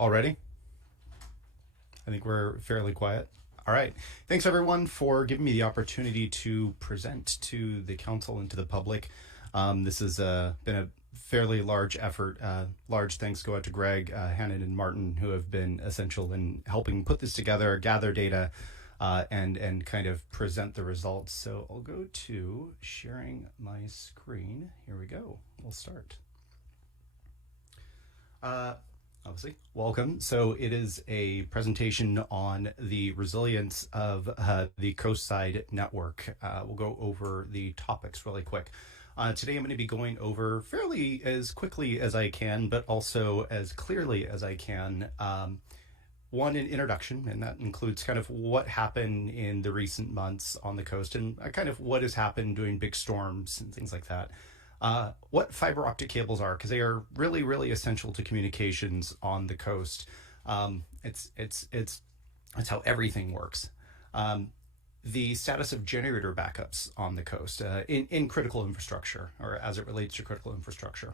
Already? I think we're fairly quiet. All right. Thanks everyone for giving me the opportunity to present to the council and to the public. This has been a fairly large effort. Large thanks go out to Greg, Hannon, and Martin, who have been essential in helping put this together, gather data, and kind of present the results. So I'll go to sharing my screen. Here we go. We'll start. Obviously, welcome. So it is a presentation on the resilience of the Coastside network. We'll go over the topics really quick. Today I'm going to be going over fairly as quickly as I can, but also as clearly as I can. One, an introduction, and that includes kind of what happened in the recent months on the coast and kind of what has happened during big storms and things like that. What fiber optic cables are, because they are really, really essential to communications on the coast. It's how everything works. The status of generator backups on the coast in critical infrastructure, or as it relates to critical infrastructure.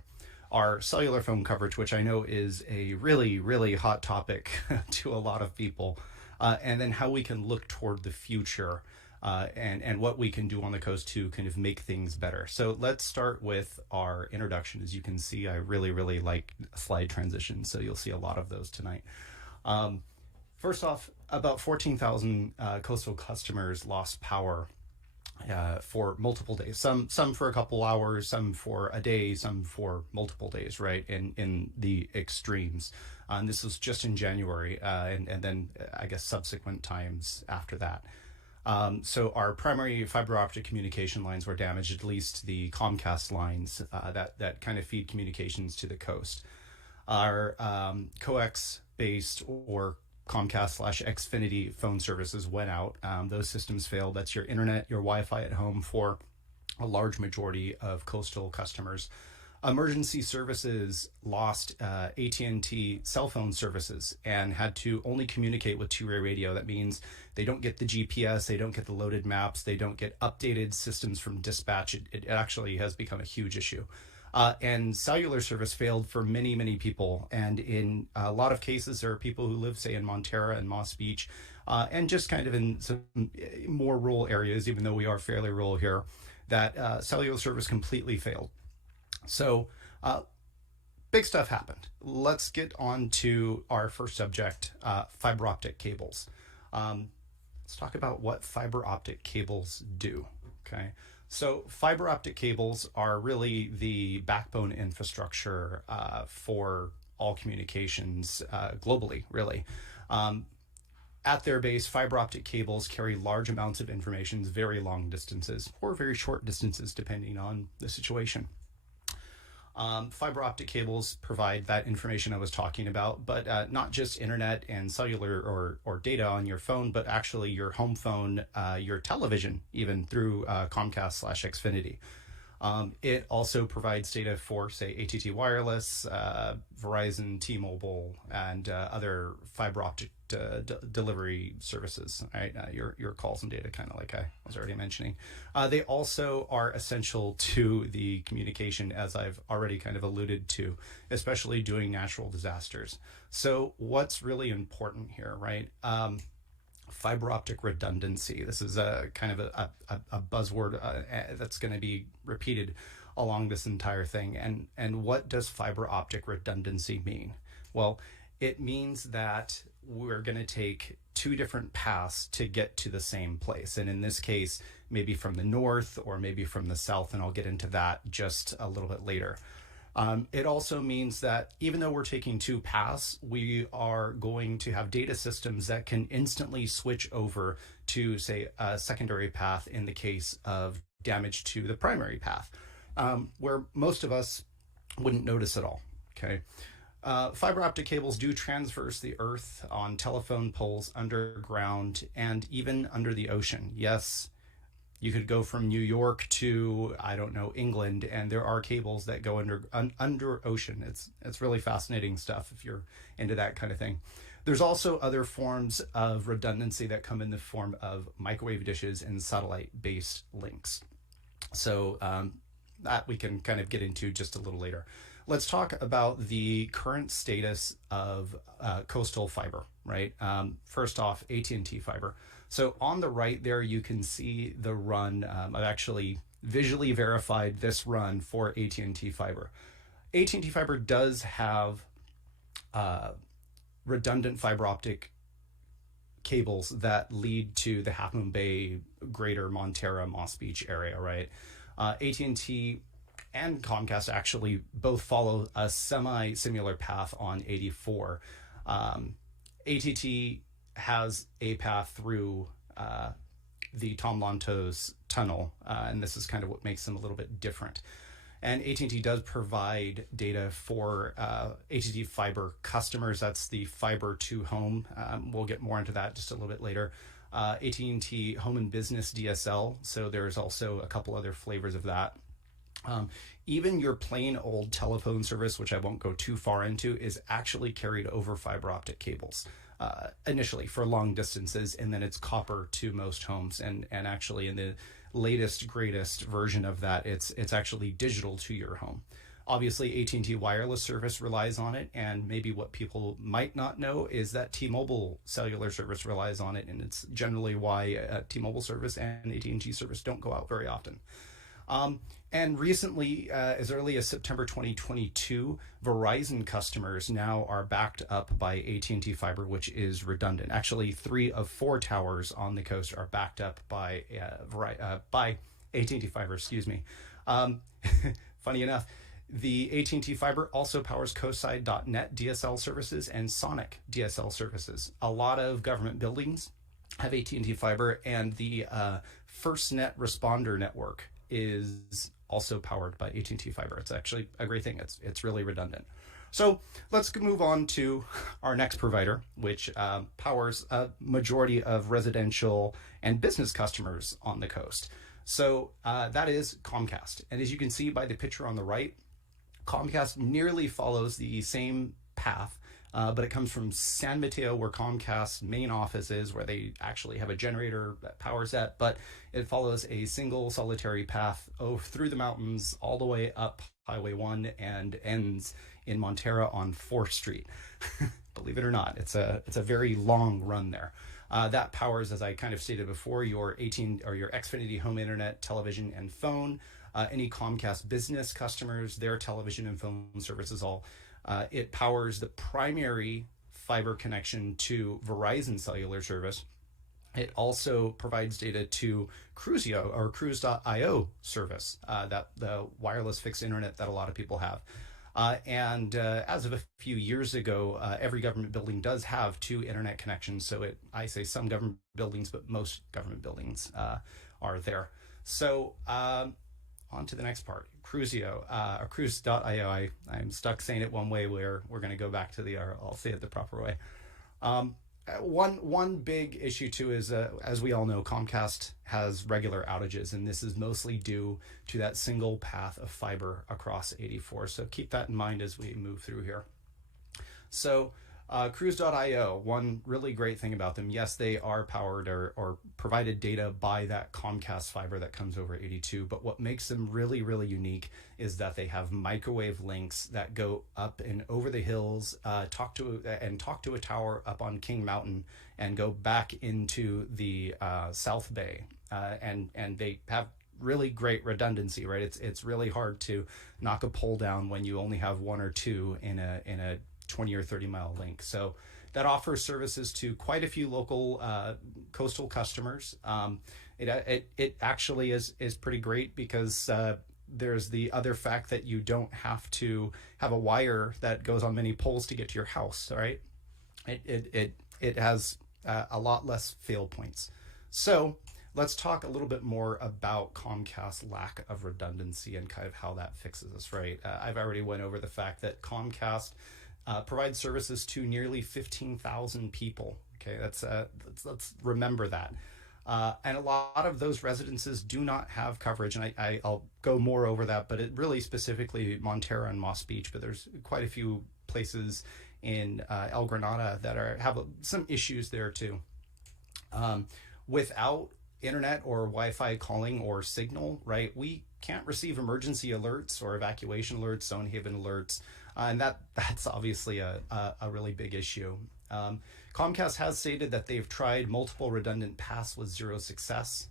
Our cellular phone coverage, which I know is a really, really hot topic to a lot of people, and then how we can look toward the future. And what we can do on the coast to kind of make things better. So let's start with our introduction. As you can see, I really, really like slide transitions, so you'll see a lot of those tonight. First off, about 14,000 coastal customers lost power for multiple days. Some for a couple hours, some for a day, some for multiple days, right, in the extremes. And this was just in January, and then I guess subsequent times after that. So our primary fiber optic communication lines were damaged, at least the Comcast lines that kind of feed communications to the coast. Our coax-based or Comcast/Xfinity phone services went out. Those systems failed. That's your internet, your Wi-Fi at home for a large majority of coastal customers. Emergency services lost AT&T cell phone services and had to only communicate with two-way radio. That means they don't get the GPS, they don't get the loaded maps, they don't get updated systems from dispatch. It actually has become a huge issue. And cellular service failed for many, many people. And in a lot of cases, there are people who live, say, in Montara and Moss Beach, and just kind of in some more rural areas, even though we are fairly rural here, that cellular service completely failed. So big stuff happened. Let's get on to our first subject, fiber optic cables. Let's talk about what fiber optic cables do, okay? So fiber optic cables are really the backbone infrastructure for all communications globally, really. At their base, fiber optic cables carry large amounts of information, very long distances, or very short distances, depending on the situation. Fiber optic cables provide that information I was talking about, but not just internet and cellular or data on your phone, but actually your home phone, your television, even through Comcast/Xfinity. It also provides data for, say, AT&T Wireless, Verizon, T-Mobile, and other fiber optic delivery services, right? Your calls and data, kind of like I was already mentioning. They also are essential to the communication, as I've already kind of alluded to, especially during natural disasters. So what's really important here, right? Fiber optic redundancy. This is a kind of a buzzword that's going to be repeated along this entire thing. And what does fiber optic redundancy mean? Well, it means that we're going to take two different paths to get to the same place. And in this case, maybe from the north or maybe from the south, and I'll get into that just a little bit later. It also means that even though we're taking two paths, we are going to have data systems that can instantly switch over to, say, a secondary path in the case of damage to the primary path, where most of us wouldn't notice at all, okay? Fiber optic cables do transverse the earth on telephone poles underground and even under the ocean. Yes, you could go from New York to, I don't know, England, and there are cables that go under ocean. It's really fascinating stuff if you're into that kind of thing. There's also other forms of redundancy that come in the form of microwave dishes and satellite-based links. So that we can kind of get into just a little later. let's talk about the current status of coastal fiber, right? First off, AT&T fiber. So on the right there, you can see the run. I've actually visually verified this run for AT&T fiber. AT&T fiber does have redundant fiber optic cables that lead to the Half Moon Bay, Greater Montara, Moss Beach area, right? AT&T and Comcast actually both follow a semi-similar path on 84. AT&T has a path through the Tom Lantos tunnel, and this is kind of what makes them a little bit different. And AT&T does provide data for AT&T fiber customers. That's the fiber to home. We'll get more into that just a little bit later. AT&T home and business DSL. So there's also a couple other flavors of that. Even your plain old telephone service, which I won't go too far into, is actually carried over fiber optic cables initially for long distances, and then it's copper to most homes. And actually in the latest, greatest version of that, it's actually digital to your home. Obviously, AT&T wireless service relies on it, and maybe what people might not know is that T-Mobile cellular service relies on it, and it's generally why T-Mobile service and AT&T service don't go out very often. And recently, as early as September 2022, Verizon customers now are backed up by AT&T fiber, which is redundant. Actually, 3 of 4 towers on the coast are backed up by AT&T fiber. Excuse me. Funny enough, the AT&T fiber also powers Coastside.net DSL services and Sonic DSL services. A lot of government buildings have AT&T fiber, and the FirstNet responder network is also powered by AT&T fiber. It's actually a great thing. It's really redundant. So let's move on to our next provider, which powers a majority of residential and business customers on the coast. So that is Comcast. And as you can see by the picture on the right, Comcast nearly follows the same path, but it comes from San Mateo, where Comcast's main office is, where they actually have a generator that powers that, but it follows a single solitary path through the mountains all the way up Highway 1 and ends in Montara on 4th Street. Believe it or not, it's a very long run there. That powers, as I kind of stated before, your your Xfinity home internet, television, and phone. Any Comcast business customers, their television and phone services all. It powers the primary fiber connection to Verizon cellular service. It also provides data to Cruisio or Cruise.io service, that the wireless fixed internet that a lot of people have. And as of a few years ago, every government building does have 2 internet connections. So I say some government buildings, but most government buildings are there. So on to the next part, Cruisio, or Cruise.io. I'm stuck saying it one way, where we're going to go back to I'll say it the proper way. One big issue too is, as we all know, Comcast has regular outages, and this is mostly due to that single path of fiber across 84. So keep that in mind as we move through here. So Cruise.io, one really great thing about them, yes, they are powered or provided data by that Comcast fiber that comes over 82, but what makes them really, really unique is that they have microwave links that go up and over the hills, talk to a tower up on King Mountain, and go back into the South Bay, and they have really great redundancy, right? It's really hard to knock a pole down when you only have 1 or 2 in a 20 or 30 mile link. So that offers services to quite a few local coastal customers. It actually is pretty great because there's the other fact that you don't have to have a wire that goes on many poles to get to your house, right? It has a lot less fail points. So let's talk a little bit more about Comcast's lack of redundancy and kind of how that fixes us, right? I've already went over the fact that Comcast provides services to nearly 15,000 people. Okay, let's remember that. And a lot of those residences do not have coverage, and I'll go more over that, but it really specifically Montara and Moss Beach, but there's quite a few places in El Granada that have some issues there too. Without internet or Wi-Fi calling or signal, right, we can't receive emergency alerts or evacuation alerts, zone haven alerts, and that's obviously a really big issue. Comcast has stated that they've tried multiple redundant paths with zero success.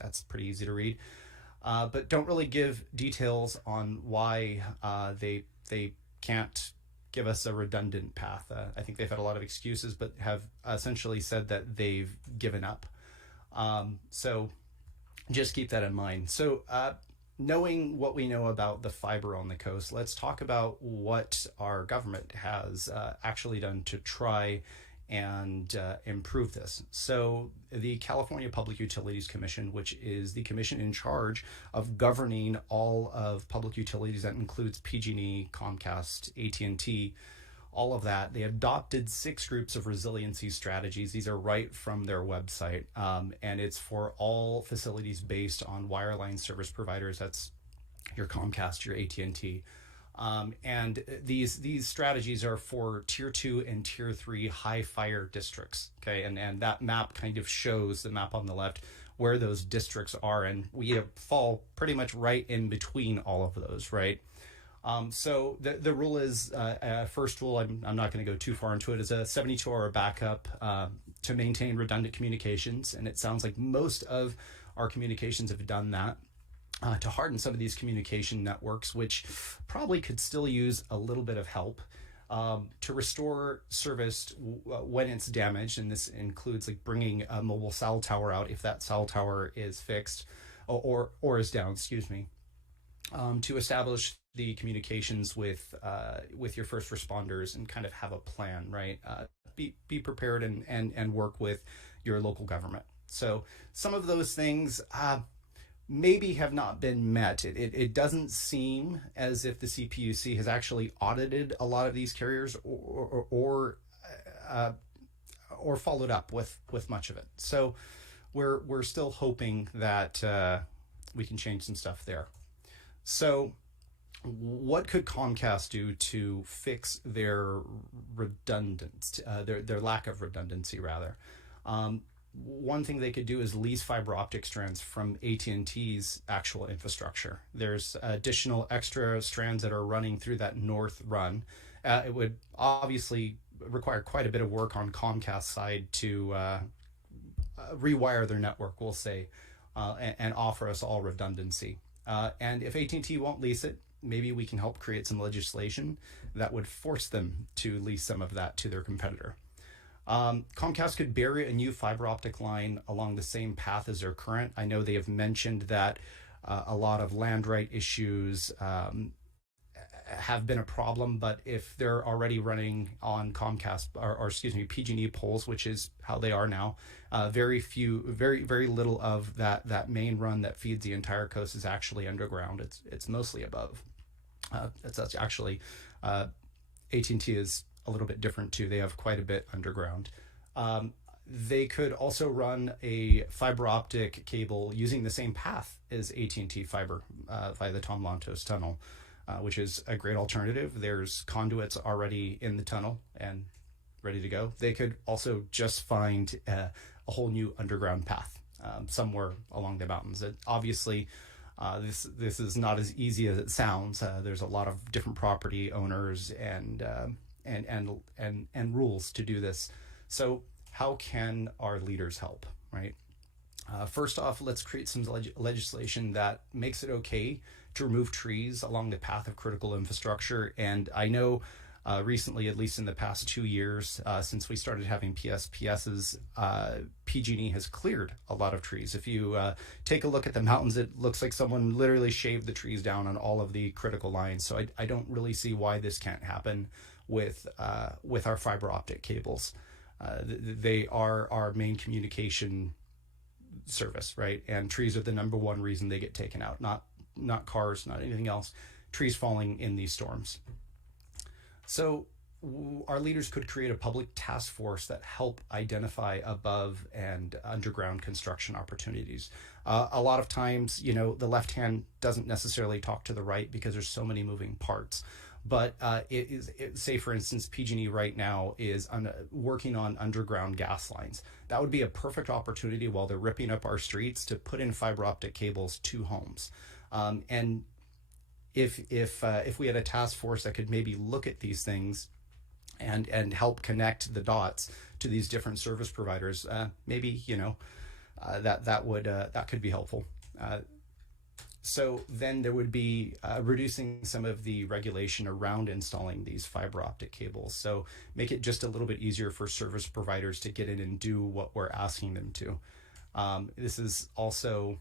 That's pretty easy to read, but don't really give details on why they can't give us a redundant path. I think they've had a lot of excuses, but have essentially said that they've given up. So just keep that in mind. So knowing what we know about the fiber on the coast, let's talk about what our government has actually done to try and improve this. So the California Public Utilities Commission, which is the commission in charge of governing all of public utilities, that includes PG&E, Comcast, AT&T, all of that, they adopted 6 groups of resiliency strategies. These are right from their website, and it's for all facilities based on wireline service providers. That's your Comcast, your AT&T. And these strategies are for tier 2 and tier 3 high fire districts. Okay, and that map kind of shows, the map on the left, where those districts are, and we fall pretty much right in between all of those, right? So the rule is, first rule, I'm not going to go too far into it, is a 72-hour backup to maintain redundant communications, and it sounds like most of our communications have done that. To harden some of these communication networks, which probably could still use a little bit of help, to restore service when it's damaged, and this includes like bringing a mobile cell tower out if that cell tower is fixed or is down, excuse me, to establish the communications with your first responders and kind of have a plan, right? Be prepared and work with your local government. So some of those things maybe have not been met. It doesn't seem as if the CPUC has actually audited a lot of these carriers or followed up with much of it. So we're still hoping that we can change some stuff there. So what could Comcast do to fix their redundancy, their lack of redundancy rather? One thing they could do is lease fiber optic strands from AT&T's actual infrastructure. There's additional extra strands that are running through that north run. It would obviously require quite a bit of work on Comcast's side to rewire their network, we'll say, and offer us all redundancy. And if AT&T won't lease it, maybe we can help create some legislation that would force them to lease some of that to their competitor. Comcast could bury a new fiber optic line along the same path as their current. I know they have mentioned that a lot of land right issues have been a problem, but if they're already running on Comcast or excuse me, PG&E poles, which is how they are now, very little of that main run that feeds the entire coast is actually underground. It's mostly above. That's actually AT&T is a little bit different too. They have quite a bit underground. They could also run a fiber optic cable using the same path as AT&T fiber via the Tom Lantos tunnel, which is a great alternative. There's conduits already in the tunnel and ready to go. They could also just find a whole new underground path somewhere along the mountains. Obviously, this is not as easy as it sounds. There's a lot of different property owners and rules to do this. So how can our leaders help, right? First off, let's create some legislation that makes it okay to remove trees along the path of critical infrastructure. And I know recently, at least in the past 2 years, since we started having PSPSs, PG&E has cleared a lot of trees. If you take a look at the mountains, it looks like someone literally shaved the trees down on all of the critical lines. So I don't really see why this can't happen with our fiber optic cables. They are our main communication service, right? And trees are the number one reason they get taken out, not cars, not anything else. Trees falling in these storms. So our leaders could create a public task force that help identify above and underground construction opportunities. A lot of times, the left hand doesn't necessarily talk to the right because there's so many moving parts. But say for instance, PG&E right now is working on underground gas lines. That would be a perfect opportunity while they're ripping up our streets to put in fiber optic cables to homes. And if we had a task force that could maybe look at these things and help connect the dots to these different service providers, maybe that could be helpful. So then there would be reducing some of the regulation around installing these fiber optic cables. So make it just a little bit easier for service providers to get in and do what we're asking them to. This is also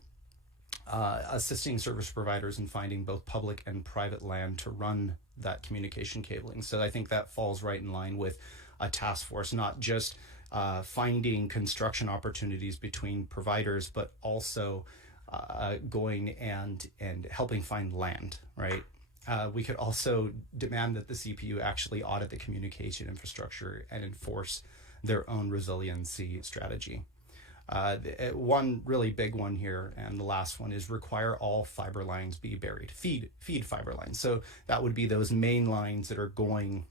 assisting service providers in finding both public and private land to run that communication cabling. So I think that falls right in line with a task force, not just finding construction opportunities between providers, but also going and helping find land, right? We could also demand that the CPU actually audit the communication infrastructure and enforce their own resiliency strategy. One really big one here, and the last one, is require all fiber lines be buried. Feed fiber lines. So that would be those main lines that are going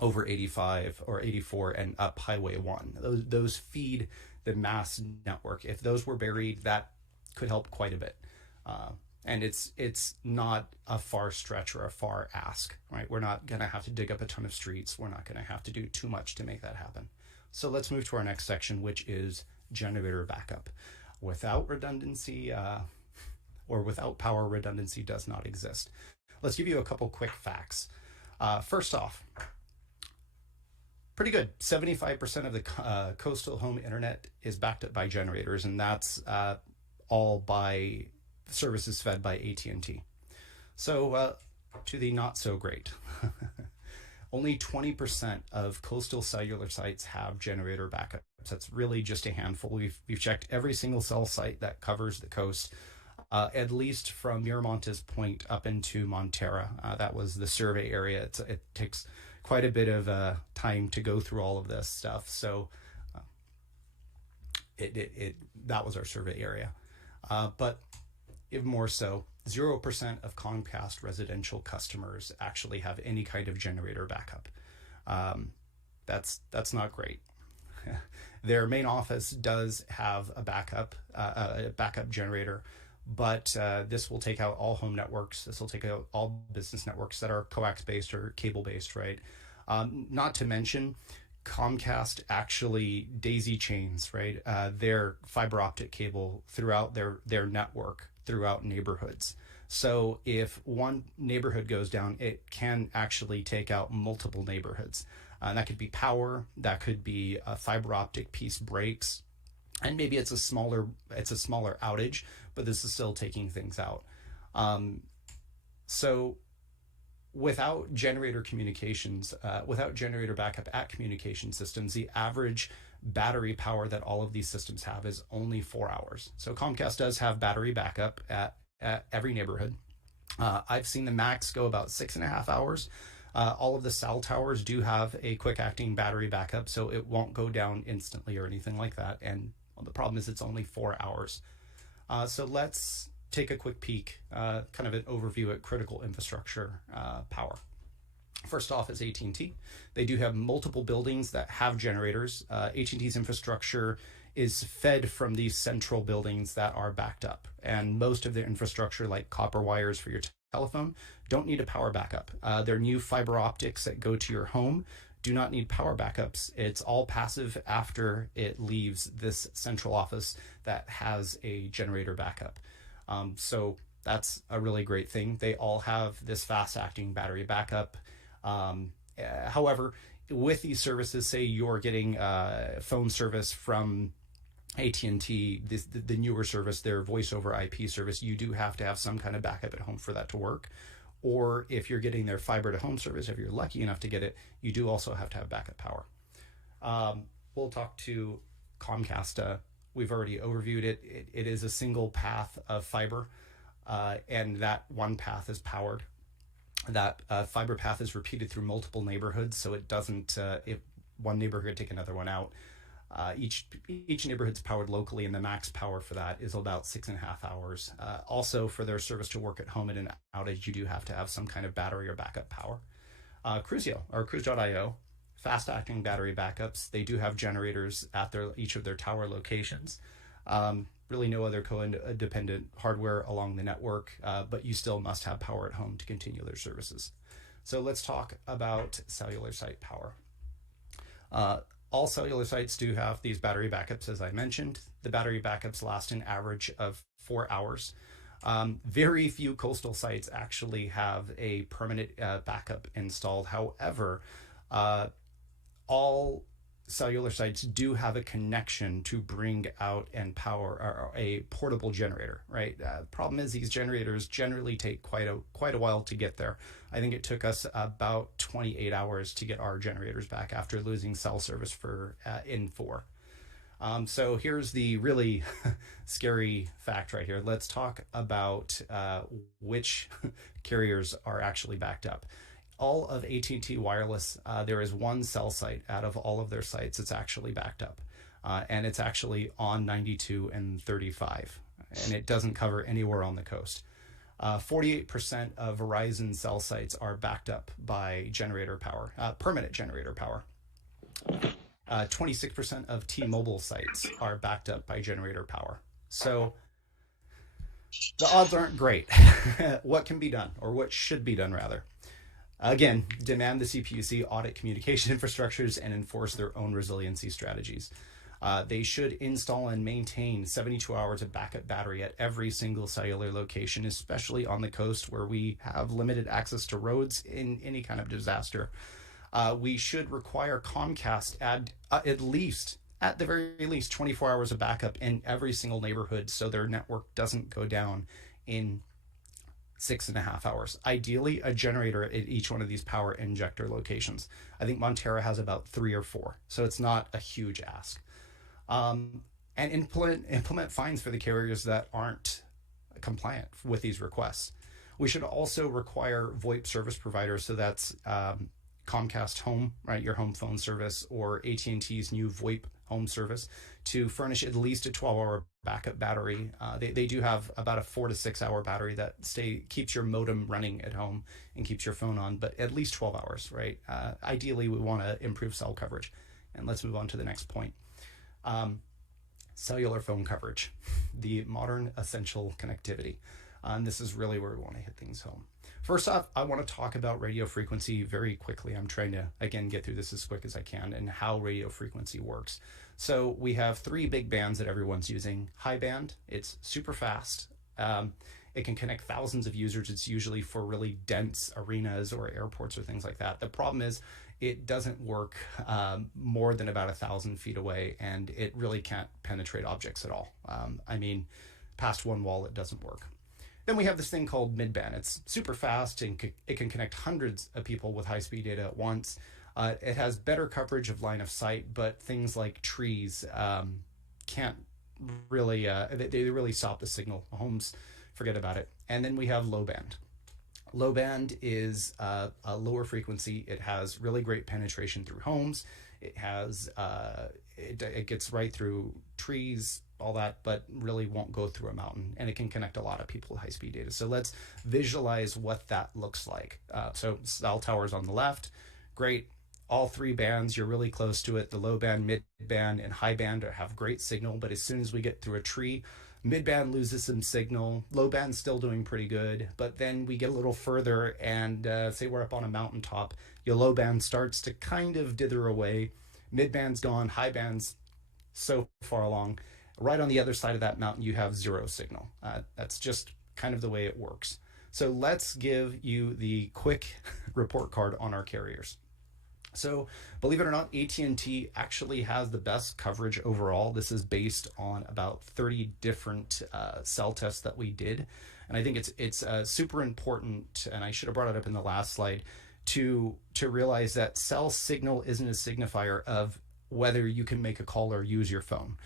over 85 or 84 and up Highway 1. Those feed the mass network. If those were buried, that could help quite a bit. And it's not a far stretch or a far ask, right? We're not going to have to dig up a ton of streets. We're not going to have to do too much to make that happen. So let's move to our next section, which is generator backup. Without redundancy, or without power, redundancy does not exist. Let's give you a couple quick facts. First off, pretty good. 75% of the coastal home internet is backed up by generators, and that's all by services fed by AT&T. So to the not so great. Only 20% of coastal cellular sites have generator backups. That's really just a handful. We've checked every single cell site that covers the coast, at least from Miramontes Point up into Montera. That was the survey area. It takes quite a bit of time to go through all of this stuff. So that was our survey area. But even more so, 0% of Comcast residential customers actually have any kind of generator backup. That's not great. Their main office does have a backup generator, but this will take out all home networks. This will take out all business networks that are coax based or cable based, right? Not to mention, Comcast actually daisy chains, right, their fiber optic cable throughout their network, throughout neighborhoods. So if one neighborhood goes down, it can actually take out multiple neighborhoods. That could be power, that could be a fiber optic piece breaks, and maybe it's a smaller outage, but this is still taking things out. So without generator communications, without generator backup at communication systems, the average battery power that all of these systems have is only 4 hours. So Comcast does have battery backup at every neighborhood. I've seen the max go about 6.5 hours. All of the cell towers do have a quick acting battery backup, so it won't go down instantly or anything like that. And the problem is it's only 4 hours. So let's take a quick peek, kind of an overview at critical infrastructure power. First off is AT&T. They do have multiple buildings that have generators. AT&T's infrastructure is fed from these central buildings that are backed up. And most of their infrastructure, like copper wires for your telephone, don't need a power backup. Their new fiber optics that go to your home do not need power backups. It's all passive after it leaves this central office that has a generator backup. So that's a really great thing. They all have this fast acting battery backup. However, with these services, say you're getting phone service from AT&T, the newer service, their voice over IP service, you do have to have some kind of backup at home for that to work. Or if you're getting their fiber to home service, if you're lucky enough to get it, you do also have to have backup power. We'll talk to Comcast. We've already overviewed it. It is a single path of fiber, and that one path is powered. That fiber path is repeated through multiple neighborhoods, so it doesn't, if one neighborhood take another one out. Each neighborhood's powered locally, and the max power for that is about 6.5 hours. Also, for their service to work at home in an outage, you do have to have some kind of battery or backup power. Cruisio or Cruise.io, fast-acting battery backups. They do have generators at each of their tower locations. Really no other co-dependent hardware along the network, but you still must have power at home to continue their services. So let's talk about cellular site power. All cellular sites do have these battery backups, as I mentioned. The battery backups last an average of 4 hours. Very few coastal sites actually have a permanent backup installed. However, all cellular sites do have a connection to bring out and power a portable generator, right? The problem is these generators generally take quite a while to get there. I think it took us about 28 hours to get our generators back after losing cell service for N4. So here's the really scary fact right here. Let's talk about which carriers are actually backed up. All of AT&T Wireless, there is one cell site out of all of their sites that's actually backed up. And it's actually on 92 and 35. And it doesn't cover anywhere on the coast. 48% of Verizon cell sites are backed up by generator power, permanent generator power. 26% of T-Mobile sites are backed up by generator power. So the odds aren't great. What can be done, or what should be done rather? Again, demand the CPUC audit communication infrastructures and enforce their own resiliency strategies. They should install and maintain 72 hours of backup battery at every single cellular location, especially on the coast where we have limited access to roads in any kind of disaster. We should require Comcast add at the very least 24 hours of backup in every single neighborhood so their network doesn't go down in 6.5 hours. Ideally, a generator at each one of these power injector locations. I think Montera has about 3 or 4, so it's not a huge ask. And implement fines for the carriers that aren't compliant with these requests. We should also require VoIP service providers, so that's Comcast Home, right, your home phone service, or AT&T's new VoIP home service, to furnish at least a 12-hour backup battery. They do have about a 4 to 6 hour battery that keeps your modem running at home and keeps your phone on, but at least 12 hours, right? Ideally, we want to improve cell coverage. And let's move on to the next point. Cellular phone coverage, the modern essential connectivity. And this is really where we want to hit things home. First off, I want to talk about radio frequency very quickly. I'm trying to, again, get through this as quick as I can, and how radio frequency works. So we have 3 big bands that everyone's using. High band, it's super fast. It can connect thousands of users. It's usually for really dense arenas or airports or things like that. The problem is it doesn't work more than about 1,000 feet away, and it really can't penetrate objects at all. I mean, past one wall, it doesn't work. Then we have this thing called midband. It's super fast and it can connect hundreds of people with high-speed data at once. It has better coverage of line of sight, but things like trees can't really, they really stop the signal. Homes, forget about it. And then we have low band. Low band is a lower frequency. It has really great penetration through homes. It has, it gets right through trees, all that, but really won't go through a mountain, and it can connect a lot of people with high-speed data. So let's visualize what that looks like. So cell towers on the left, great. All 3 bands, you're really close to it. The low band, mid band, and high band have great signal, but as soon as we get through a tree, mid band loses some signal. Low band's still doing pretty good, but then we get a little further and say we're up on a mountaintop, your low band starts to kind of dither away. Mid band's gone, high band's so far along. Right on the other side of that mountain, you have 0 signal. That's just kind of the way it works. So let's give you the quick report card on our carriers. So believe it or not, AT&T actually has the best coverage overall. This is based on about 30 different cell tests that we did. And I think it's super important, and I should have brought it up in the last slide, to realize that cell signal isn't a signifier of whether you can make a call or use your phone.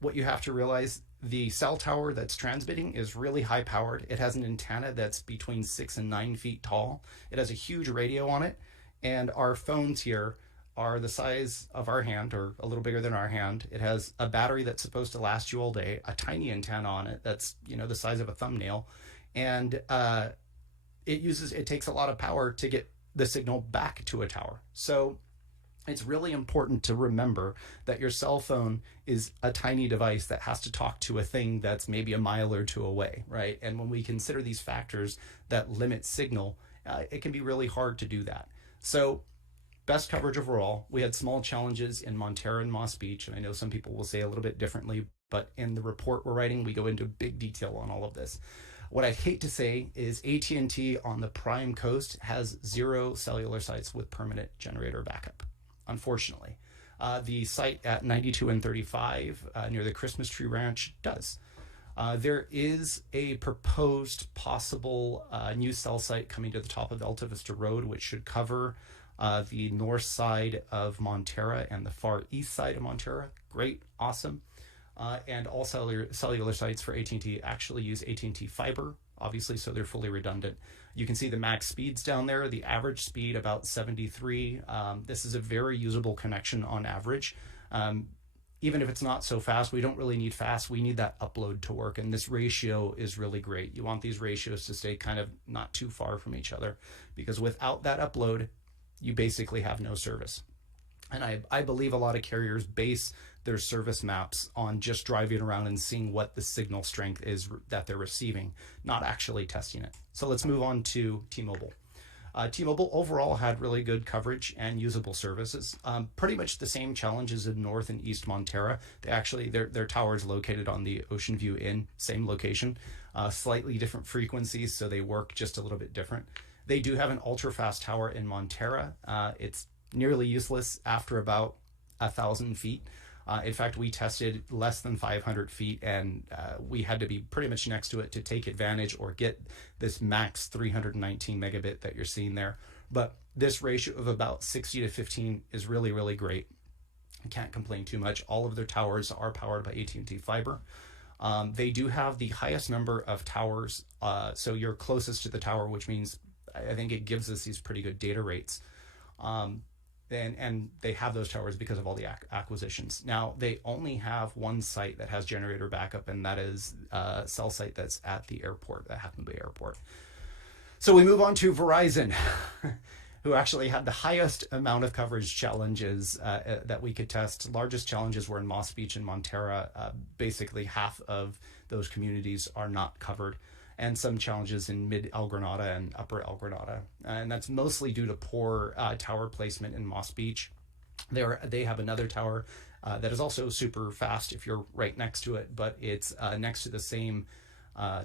What you have to realize, the cell tower that's transmitting is really high powered. It has an antenna that's between 6 and 9 feet tall. It has a huge radio on it, and our phones here are the size of our hand, or a little bigger than our hand. It has a battery that's supposed to last you all day, a tiny antenna on it that's, the size of a thumbnail, and it takes a lot of power to get the signal back to a tower. So it's really important to remember that your cell phone is a tiny device that has to talk to a thing that's maybe a mile or two away, right? And when we consider these factors that limit signal, it can be really hard to do that. So best coverage overall. We had small challenges in Montara and Moss Beach, and I know some people will say a little bit differently, but in the report we're writing, we go into big detail on all of this. What I'd hate to say is AT&T on the Prime Coast has 0 cellular sites with permanent generator backup, unfortunately. The site at 92 and 35 near the Christmas Tree Ranch does. There is a proposed possible new cell site coming to the top of Alta Vista Road, which should cover the north side of Montara and the far east side of Montara. Great, awesome. And all cellular sites for AT&T actually use AT&T fiber, obviously, so they're fully redundant. You can see the max speeds down there, the average speed about 73. This is a very usable connection on average. Even if it's not so fast, we don't really need fast, we need that upload to work, and this ratio is really great. You want these ratios to stay kind of not too far from each other, because without that upload, you basically have no service. And I believe a lot of carriers base their service maps on just driving around and seeing what the signal strength is that they're receiving, not actually testing it. So let's move on to T-Mobile. T-Mobile overall had really good coverage and usable services. Pretty much the same challenges in North and East Montara. They actually, their tower is located on the Ocean View Inn, same location, slightly different frequencies, so they work just a little bit different. They do have an ultra-fast tower in Montara. It's nearly useless after about 1,000 feet. In fact, we tested less than 500 feet, and we had to be pretty much next to it to take advantage or get this max 319 megabit that you're seeing there. But this ratio of about 60 to 15 is really, really great. I can't complain too much. All of their towers are powered by AT&T fiber. They do have the highest number of towers, so you're closest to the tower, which means I think it gives us these pretty good data rates. And they have those towers because of all the acquisitions. Now, they only have one site that has generator backup, and that is a cell site that's at the airport, at Half Moon Bay Airport. So we move on to Verizon, who actually had the highest amount of coverage challenges that we could test. Largest challenges were in Moss Beach and Montara. Basically, half of those communities are not covered, and some challenges in mid El Granada and upper El Granada. And that's mostly due to poor tower placement in Moss Beach. They have another tower that is also super fast if you're right next to it, but it's next to the same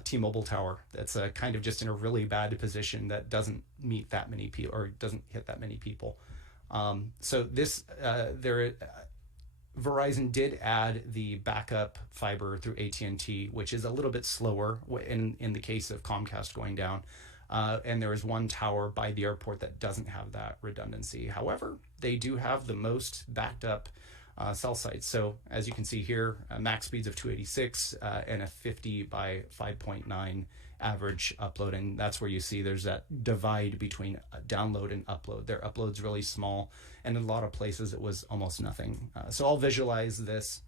T-Mobile tower that's kind of just in a really bad position that doesn't meet that many people, or doesn't hit that many people. So this, Verizon did add the backup fiber through AT&T, which is a little bit slower in the case of Comcast going down. And there is one tower by the airport that doesn't have that redundancy. However, they do have the most backed up cell sites. So as you can see here, max speeds of 286 and a 50 by 5.9 average upload. And that's where you see there's that divide between download and upload. Their upload's really small, and in a lot of places it was almost nothing. So I'll visualize this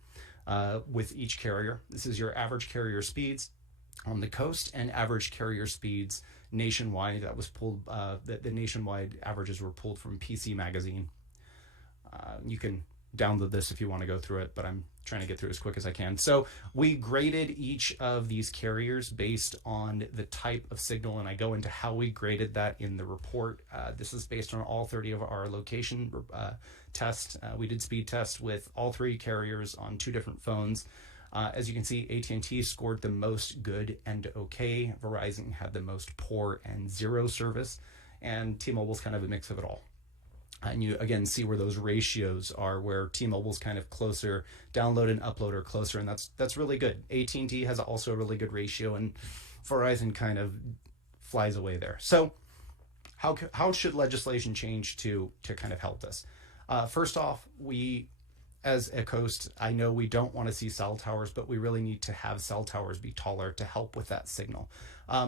with each carrier. This is your average carrier speeds on the coast and average carrier speeds nationwide. That was pulled, the nationwide averages were pulled from PC Magazine. You can download this if you want to go through it, but I'm trying to get through as quick as I can. So we graded each of these carriers based on the type of signal, and I go into how we graded that in the report. This is based on all 30 of our location tests. We did speed tests with all 3 carriers on 2 different phones. As you can see, AT&T scored the most good and okay. Verizon had the most poor and 0 service, and T-Mobile's kind of a mix of it all. And you again see where those ratios are, where T-Mobile's kind of closer, download and upload are closer, and that's really good. AT&T has also a really good ratio, and Verizon kind of flies away there. So how should legislation change to kind of help this? First off, we as a coast, I know we don't want to see cell towers, but we really need to have cell towers be taller to help with that signal.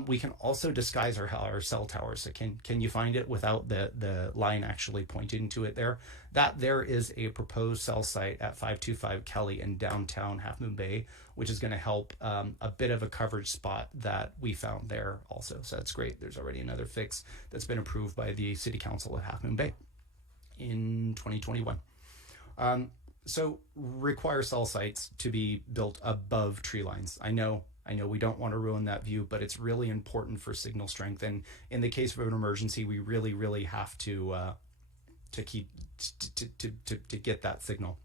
We can also disguise our cell towers. So can you find it without the line actually pointing to it there? That there is a proposed cell site at 525 Kelly in downtown Half Moon Bay, which is going to help a bit of a coverage spot that we found there also. So that's great. There's already another fix that's been approved by the City Council of Half Moon Bay in 2021. So require cell sites to be built above tree lines. I know we don't want to ruin that view, but it's really important for signal strength. And in the case of an emergency, we really have to keep to get that signal.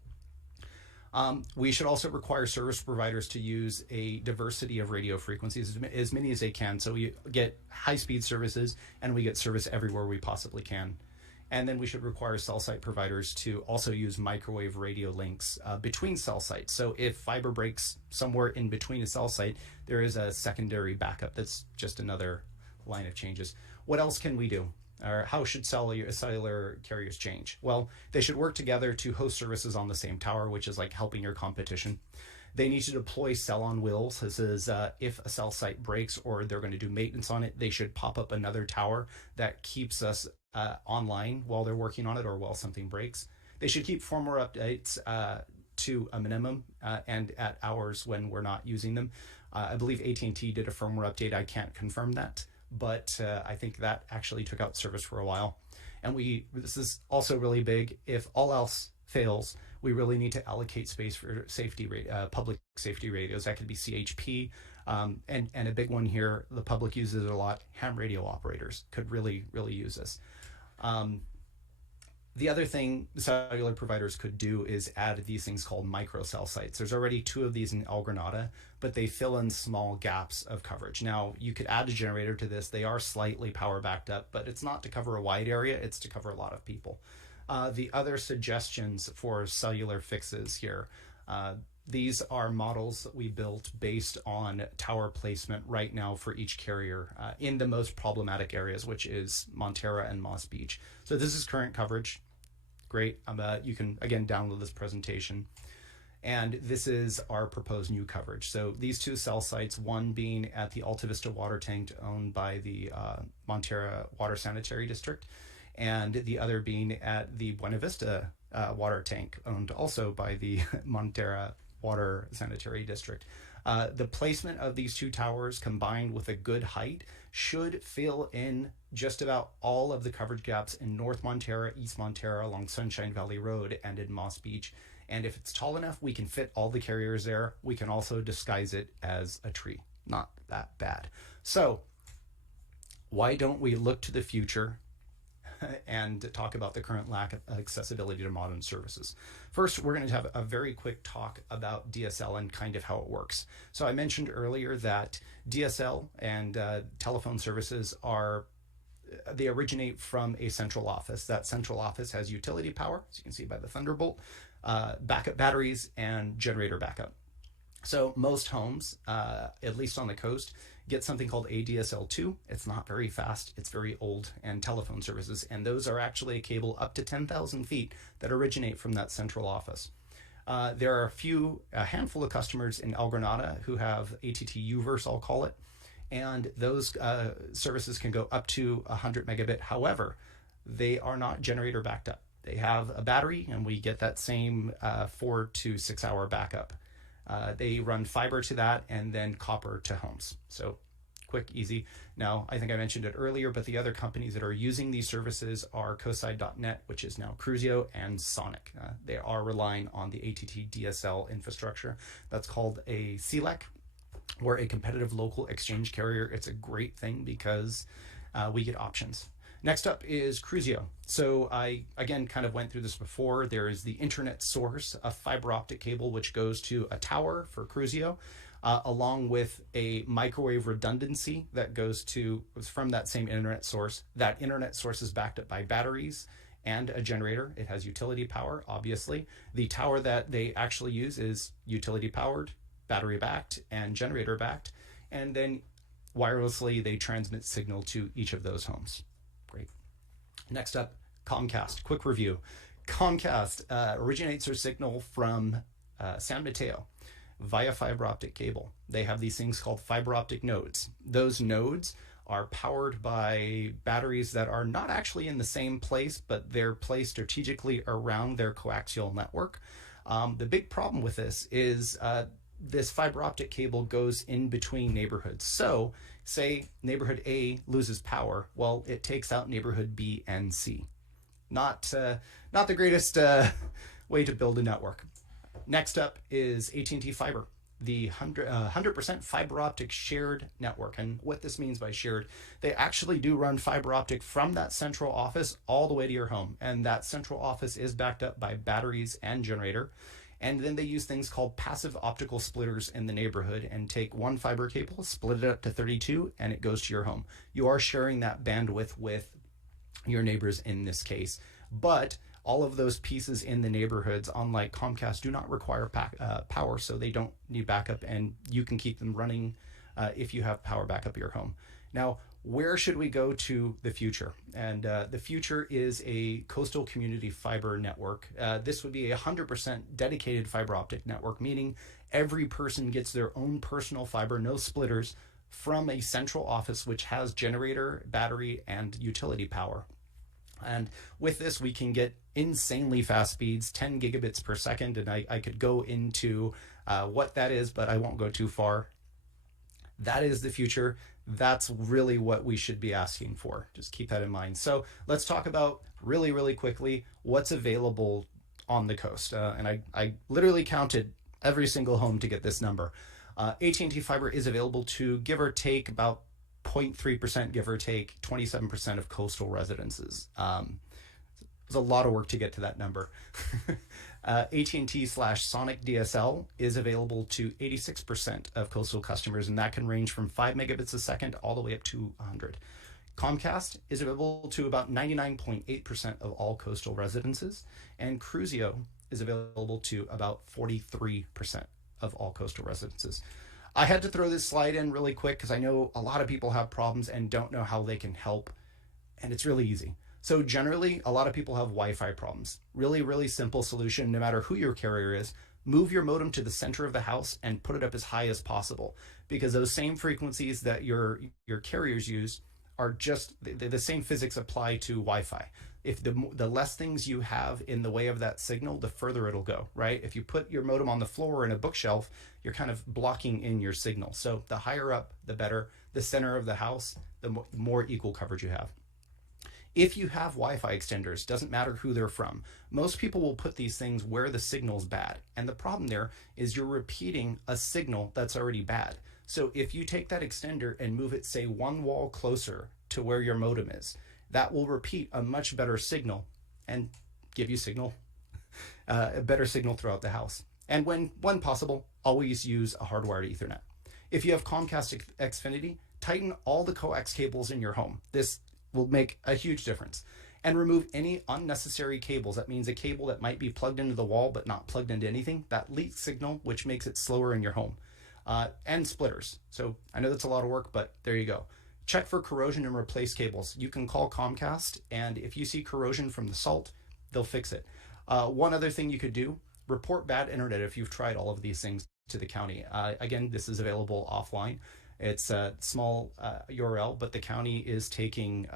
We should also require service providers to use a diversity of radio frequencies, as many as they can, so we get high-speed services and we get service everywhere we possibly can. And then we should require cell site providers to also use microwave radio links between cell sites. So if fiber breaks somewhere in between a cell site, there is a secondary backup. That's just another line of changes. What else can we do? Or how should cellular carriers change? Well, they should work together to host services on the same tower, which is like helping your competition. They need to deploy cell on wheels. This is if a cell site breaks or they're going to do maintenance on it, they should pop up another tower that keeps us online while they're working on it or while something breaks. They should keep firmware updates to a minimum and at hours when we're not using them. I believe AT&T did a firmware update. I can't confirm that, but I think that actually took out service for a while. And this is also really big. If all else fails, we really need to allocate space for public safety radios. That could be CHP. And a big one here, the public uses it a lot, ham radio operators could really use this. The other thing cellular providers could do is add these things called microcell sites. There's already 2 of these in El Granada, but they fill in small gaps of coverage. Now, you could add a generator to this. They are slightly power backed up, but it's not to cover a wide area, it's to cover a lot of people. The other suggestions for cellular fixes here, these are models that we built based on tower placement right now for each carrier in the most problematic areas, which is Montara and Moss Beach. So this is current coverage. Great. You can, again, download this presentation. And this is our proposed new coverage. So these 2 cell sites, one being at the Alta Vista water tank owned by the Montara Water Sanitary District, and the other being at the Buena Vista water tank owned also by the Montara Water Sanitary District. The placement of these 2 towers combined with a good height should fill in just about all of the coverage gaps in North Montara, East Montara, along Sunshine Valley Road, and in Moss Beach. And if it's tall enough, we can fit all the carriers there. We can also disguise it as a tree. Not that bad. So why don't we look to the future and talk about the current lack of accessibility to modern services? First, we're going to have a very quick talk about DSL and kind of how it works. So I mentioned earlier that DSL and telephone services they originate from a central office. That central office has utility power, as you can see by the Thunderbolt, backup batteries, and generator backup. So most homes, at least on the coast, get something called ADSL2. It's not very fast, it's very old, and telephone services. And those are actually a cable up to 10,000 feet that originate from that central office. There are a handful of customers in El Granada who have ATT Uverse, I'll call it, and those services can go up to 100 megabit. However, they are not generator backed up. They have a battery, and we get that same 4 to 6 hour backup. They run fiber to that and then copper to homes. So quick, easy. Now, I think I mentioned it earlier, but the other companies that are using these services are Coastside.net, which is now Cruisio, and Sonic. They are relying on the ATT DSL infrastructure. That's called a CLEC, or a competitive local exchange carrier. It's a great thing because we get options. Next up is Cruisio. So I, again, kind of went through this before. There is the internet source, a fiber optic cable, which goes to a tower for Cruisio, along with a microwave redundancy that goes from that same internet source. That internet source is backed up by batteries and a generator. It has utility power, obviously. The tower that they actually use is utility powered, battery backed, and generator backed. And then wirelessly, they transmit signal to each of those homes. Great. Next up, Comcast. Quick review. Comcast originates their signal from San Mateo via fiber optic cable. They have these things called fiber optic nodes. Those nodes are powered by batteries that are not actually in the same place, but they're placed strategically around their coaxial network. The big problem with this is this fiber optic cable goes in between neighborhoods. So, say neighborhood A loses power, well, it takes out neighborhood B and C. Not the greatest way to build a network. Next up is AT&T Fiber, the 100% fiber optic shared network. And what this means by shared, they actually do run fiber optic from that central office all the way to your home. And that central office is backed up by batteries and generator. And then they use things called passive optical splitters in the neighborhood and take one fiber cable, split it up to 32, and it goes to your home. You are sharing that bandwidth with your neighbors in this case. But all of those pieces in the neighborhoods, unlike Comcast, do not require power, so they don't need backup, and you can keep them running if you have power backup at your home. Now, where should we go to the future? And the future is a coastal community fiber network. This would be a 100% dedicated fiber optic network, meaning every person gets their own personal fiber, no splitters, from a central office which has generator, battery, and utility power. And with this, we can get insanely fast speeds, 10 gigabits per second. And I could go into what that is, but I won't go too far. That is the future. That's really what we should be asking for. Just keep that in mind. So let's talk about really quickly what's available on the coast. And I literally counted every single home to get this number. AT&T Fiber is available to give or take about 0.3%, give or take 27% of coastal residences. There's a lot of work to get to that number. AT&T/Sonic DSL is available to 86% of coastal customers, and that can range from 5 megabits a second all the way up to 100. Comcast is available to about 99.8% of all coastal residences, and Cruisio is available to about 43% of all coastal residences. I had to throw this slide in really quick because I know a lot of people have problems and don't know how they can help, and it's really easy. So generally, a lot of people have Wi-Fi problems. Really simple solution, no matter who your carrier is, move your modem to the center of the house and put it up as high as possible, because those same frequencies that your carriers use are just, the same physics apply to Wi-Fi. If the less things you have in the way of that signal, the further it'll go, right? If you put your modem on the floor or in a bookshelf, you're kind of blocking in your signal. So the higher up, the better. The center of the house, the more equal coverage you have. If you have Wi-Fi extenders, doesn't matter who they're from, most people will put these things where the signal's bad. And the problem there is you're repeating a signal that's already bad. So if you take that extender and move it, say, one wall closer to where your modem is, that will repeat a much better signal and give you a better signal throughout the house. And when possible, always use a hardwired Ethernet. If you have Comcast Xfinity, tighten all the coax cables in your home. This will make a huge difference. And remove any unnecessary cables. That means a cable that might be plugged into the wall but not plugged into anything. That leaks signal, which makes it slower in your home. And splitters. So I know that's a lot of work, but there you go. Check for corrosion and replace cables. You can call Comcast, and if you see corrosion from the salt, they'll fix it. One other thing you could do, report bad internet if you've tried all of these things to the county. Again, this is available offline. It's a small URL, but the county is taking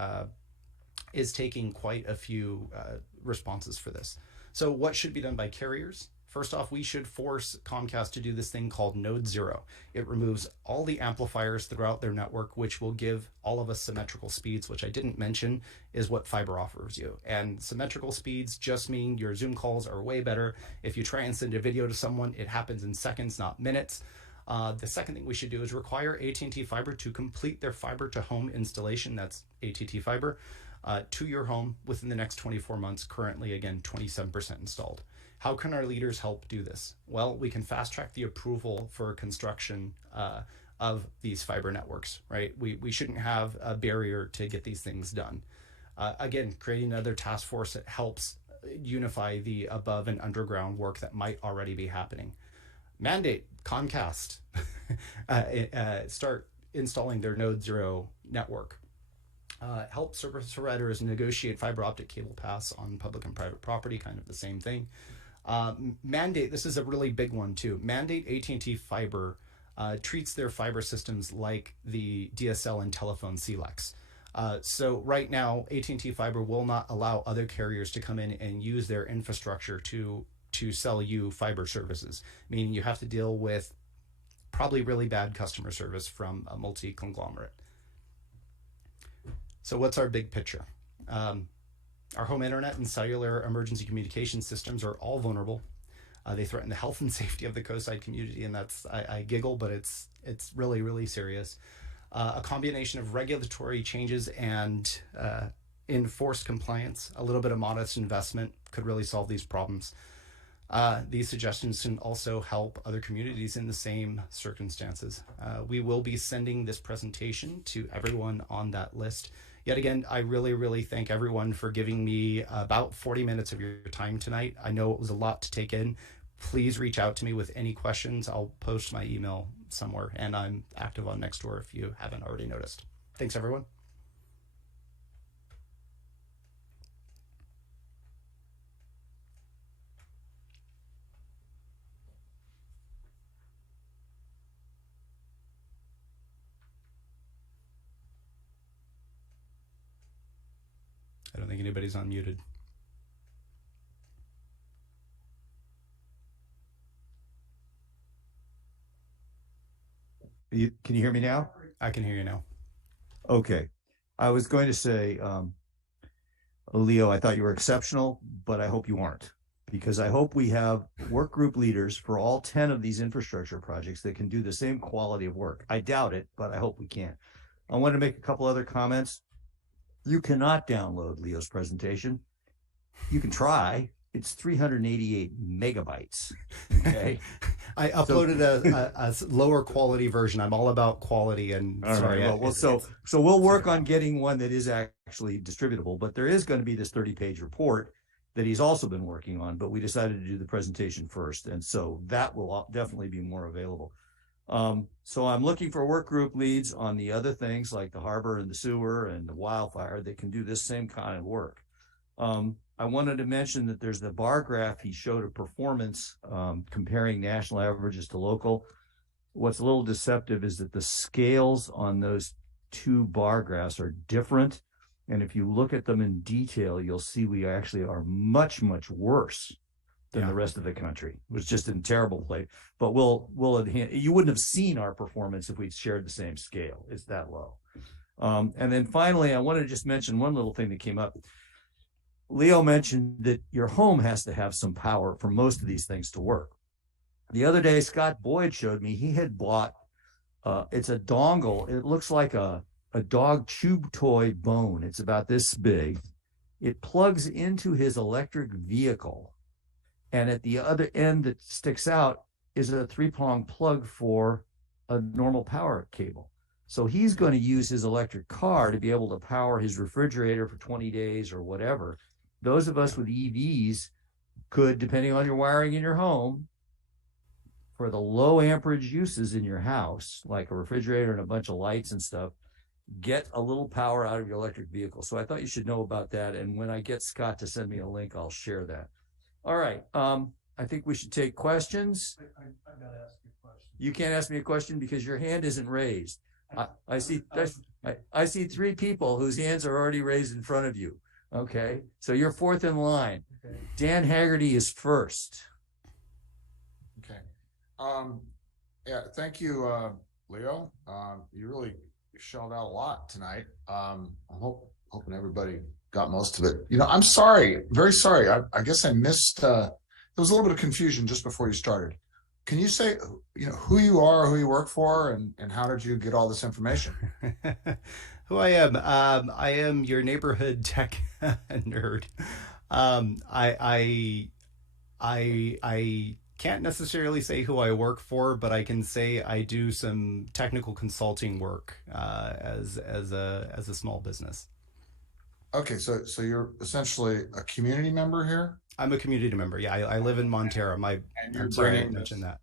quite a few responses for this. So what should be done by carriers? First off, we should force Comcast to do this thing called Node Zero. It removes all the amplifiers throughout their network, which will give all of us symmetrical speeds, which I didn't mention is what fiber offers you. And symmetrical speeds just mean your Zoom calls are way better. If you try and send a video to someone, it happens in seconds, not minutes. The second thing we should do is require AT&T Fiber to complete their fiber to home installation. That's AT&T Fiber to your home within the next 24 months. Currently, again, 27% installed. How can our leaders help do this? Well, we can fast track the approval for construction of these fiber networks, right? We shouldn't have a barrier to get these things done. Again, creating another task force that helps unify the above and underground work that might already be happening. Mandate Comcast start installing their Node Zero network. Help service providers negotiate fiber optic cable paths on public and private property, kind of the same thing. Mandate, this is a really big one too. Mandate AT&T Fiber treats their fiber systems like the DSL and telephone CLECs. So right now, AT&T Fiber will not allow other carriers to come in and use their infrastructure to sell you fiber services, meaning you have to deal with probably really bad customer service from a multi-conglomerate. So what's our big picture? Our home internet and cellular emergency communication systems are all vulnerable. They threaten the health and safety of the Coastside community, and that's I giggle, but it's really, really serious. A combination of regulatory changes and enforced compliance, a little bit of modest investment could really solve these problems. These suggestions can also help other communities in the same circumstances. We will be sending this presentation to everyone on that list. Yet again, I really, really thank everyone for giving me about 40 minutes of your time tonight. I know it was a lot to take in. Please reach out to me with any questions. I'll post my email somewhere, and I'm active on Nextdoor if you haven't already noticed. Thanks, everyone. I don't think anybody's unmuted. Can you hear me now? I can hear you now. Okay. I was going to say, Leo, I thought you were exceptional, but I hope you aren't, because I hope we have work group leaders for all 10 of these infrastructure projects that can do the same quality of work. I doubt it, but I hope we can. I want to make a couple other comments. You cannot download Leo's presentation. You can try. It's 388 megabytes. Okay. I uploaded a lower quality version. I'm all about quality, and sorry. Right. Well, so we'll work on getting one that is actually distributable, but there is going to be this 30-page report that he's also been working on, but we decided to do the presentation first. And so that will definitely be more available. So I'm looking for work group leads on the other things like the harbor and the sewer and the wildfire that can do this same kind of work. I wanted to mention that there's the bar graph he showed of performance, comparing national averages to local. What's a little deceptive is that the scales on those two bar graphs are different. And if you look at them in detail, you'll see we actually are much, much worse than the rest of the country. It was just in terrible place. But you wouldn't have seen our performance if we'd shared the same scale. It's that low. And then finally, I wanted to just mention one little thing that came up. Leo mentioned that your home has to have some power for most of these things to work. The other day, Scott Boyd showed me he had bought, it's a dongle. It looks like a dog chew toy bone. It's about this big. It plugs into his electric vehicle. And at the other end that sticks out is a 3-prong plug for a normal power cable. So he's going to use his electric car to be able to power his refrigerator for 20 days or whatever. Those of us with EVs could, depending on your wiring in your home, for the low amperage uses in your house, like a refrigerator and a bunch of lights and stuff, get a little power out of your electric vehicle. So I thought you should know about that. And when I get Scott to send me a link, I'll share that. All right. I think we should take questions. I got to ask you a question. You can't ask me a question because your hand isn't raised. I see 3 people whose hands are already raised in front of you. Okay. So you're fourth in line. Okay. Dan Haggerty is first. Okay. Yeah, thank you, Leo. You really shelled out a lot tonight. I'm hoping everybody got most of it. You know, I'm sorry, very sorry. I guess I missed, there was a little bit of confusion just before you started. Can you say, you know, who you are, who you work for, and how did you get all this information? Who I am? I am your neighborhood tech nerd. I can't necessarily say who I work for, but I can say I do some technical consulting work as a small business. Okay, so you're essentially a community member here? I'm a community member. Yeah, I live in Montero. I'm sorry I didn't mention that.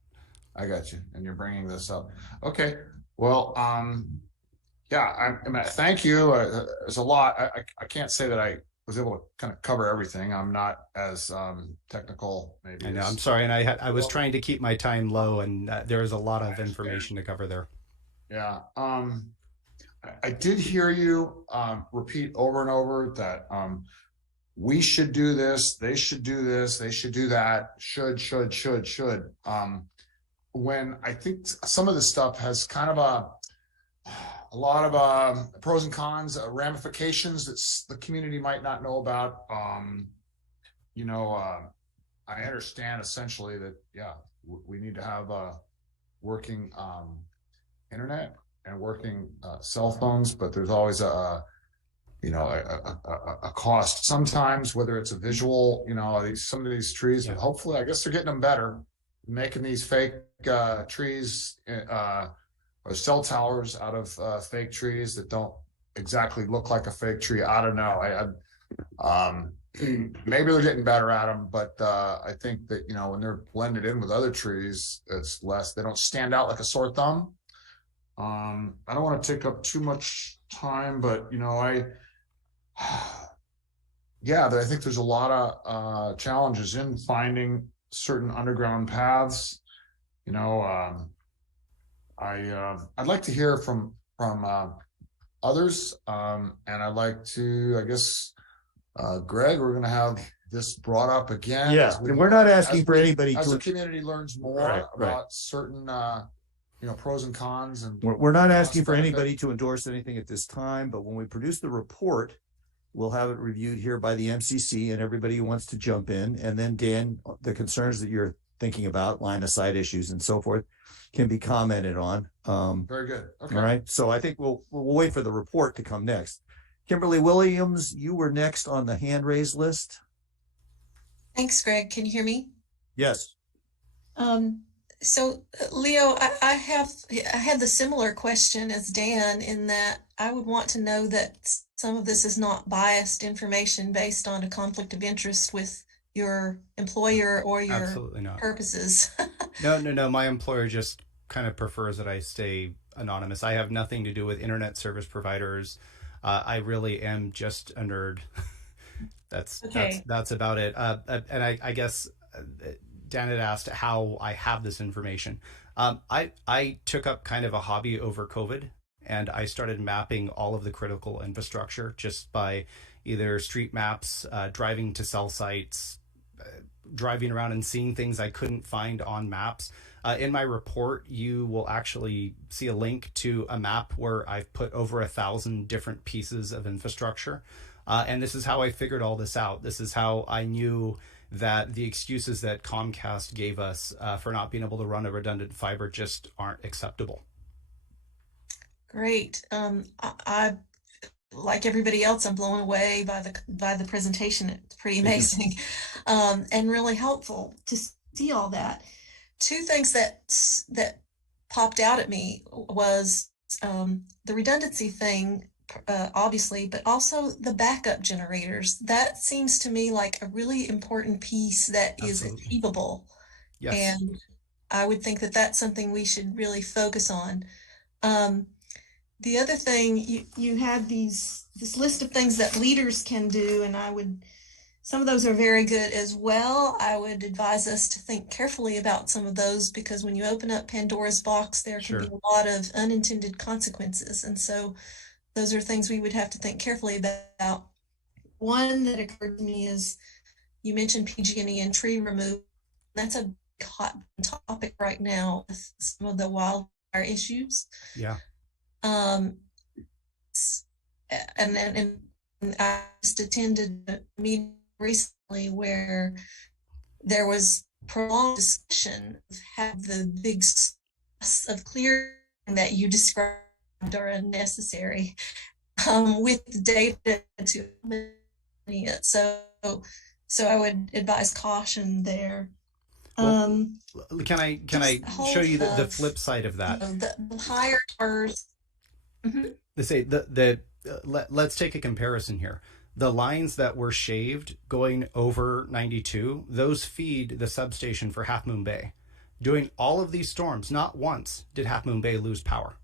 I got you. And you're bringing this up. Okay. Well, I mean, thank you. There's a lot. I can't say that I was able to kind of cover everything. I'm not as technical, maybe. I know. I'm As sorry, and I was well. trying to keep my time low, and there is a lot of information to cover there. Yeah. I did hear you repeat over and over that we should do this, they should do this, they should do that, should. When I think some of this stuff has kind of a lot of pros and cons, ramifications that the community might not know about. You know, I understand essentially that, yeah, we need to have a working internet and working cell phones, but there's always a cost sometimes, whether it's a visual, some of these trees, Yeah. hopefully, I guess they're getting them better, making these fake trees or cell towers out of fake trees that don't exactly look like a fake tree. I don't know. Maybe they're getting better at them, but I think that, when they're blended in with other trees, it's less, they don't stand out like a sore thumb. I don't want to take up too much time, but yeah, I think there's a lot of challenges in finding certain underground paths. I'd like to hear from others, and I'd like to, I guess, Greg, we're going to have this brought up again. Yeah, and we're not asking for anybody as the to, community learns more Right. about certain pros and cons, and we're not cost asking for benefit. anybody to endorse anything at this time, but when we produce the report, we'll have it reviewed here by the MCC and everybody who wants to jump in. And then Dan, the concerns that you're thinking about, line of sight issues and so forth, can be commented on. Very good. Okay. All right. So I think we'll wait for the report to come next. Kimberly Williams, you were next on the hand raised list. Thanks, Greg. Can you hear me? Yes. So Leo, I had the similar question as Dan, in that I would want to know that some of this is not biased information based on a conflict of interest with your employer or your Absolutely not. purposes. No. My employer just kind of prefers that I stay anonymous. I have nothing to do with internet service providers. I really am just a nerd. Okay. That's about it. And I guess Dan had asked how I have this information. I took up kind of a hobby over COVID, and I started mapping all of the critical infrastructure just by either street maps, driving to cell sites, driving around and seeing things I couldn't find on maps. In my report, you will actually see a link to a map where I've put over 1,000 different pieces of infrastructure. And this is how I figured all this out. This is how I knew that the excuses that Comcast gave us for not being able to run a redundant fiber just aren't acceptable. Great. I like everybody else, I'm blown away by the presentation. It's pretty amazing, and really helpful to see all that. Two things that popped out at me was the redundancy thing, obviously, but also the backup generators. That seems to me like a really important piece that is Absolutely. achievable. Yes. And I would think that that's something we should really focus on. The other thing, you had this list of things that leaders can do, and some of those are very good as well. I would advise us to think carefully about some of those, because when you open up Pandora's box, there can be a lot of unintended consequences. And so those are things we would have to think carefully about. One that occurred to me is, you mentioned PG&E and tree removal. That's a hot topic right now with some of the wildfire issues. Yeah. And I just attended a meeting recently where there was prolonged discussion of how the big swaths of clearing that you described are unnecessary, with the data to it. So I would advise caution there. Well, can I show you the of, flip side of that? The higher towers. Let's say let's take a comparison here. The lines that were shaved going over 92, those feed the substation for Half Moon Bay. During all of these storms, not once did Half Moon Bay lose power.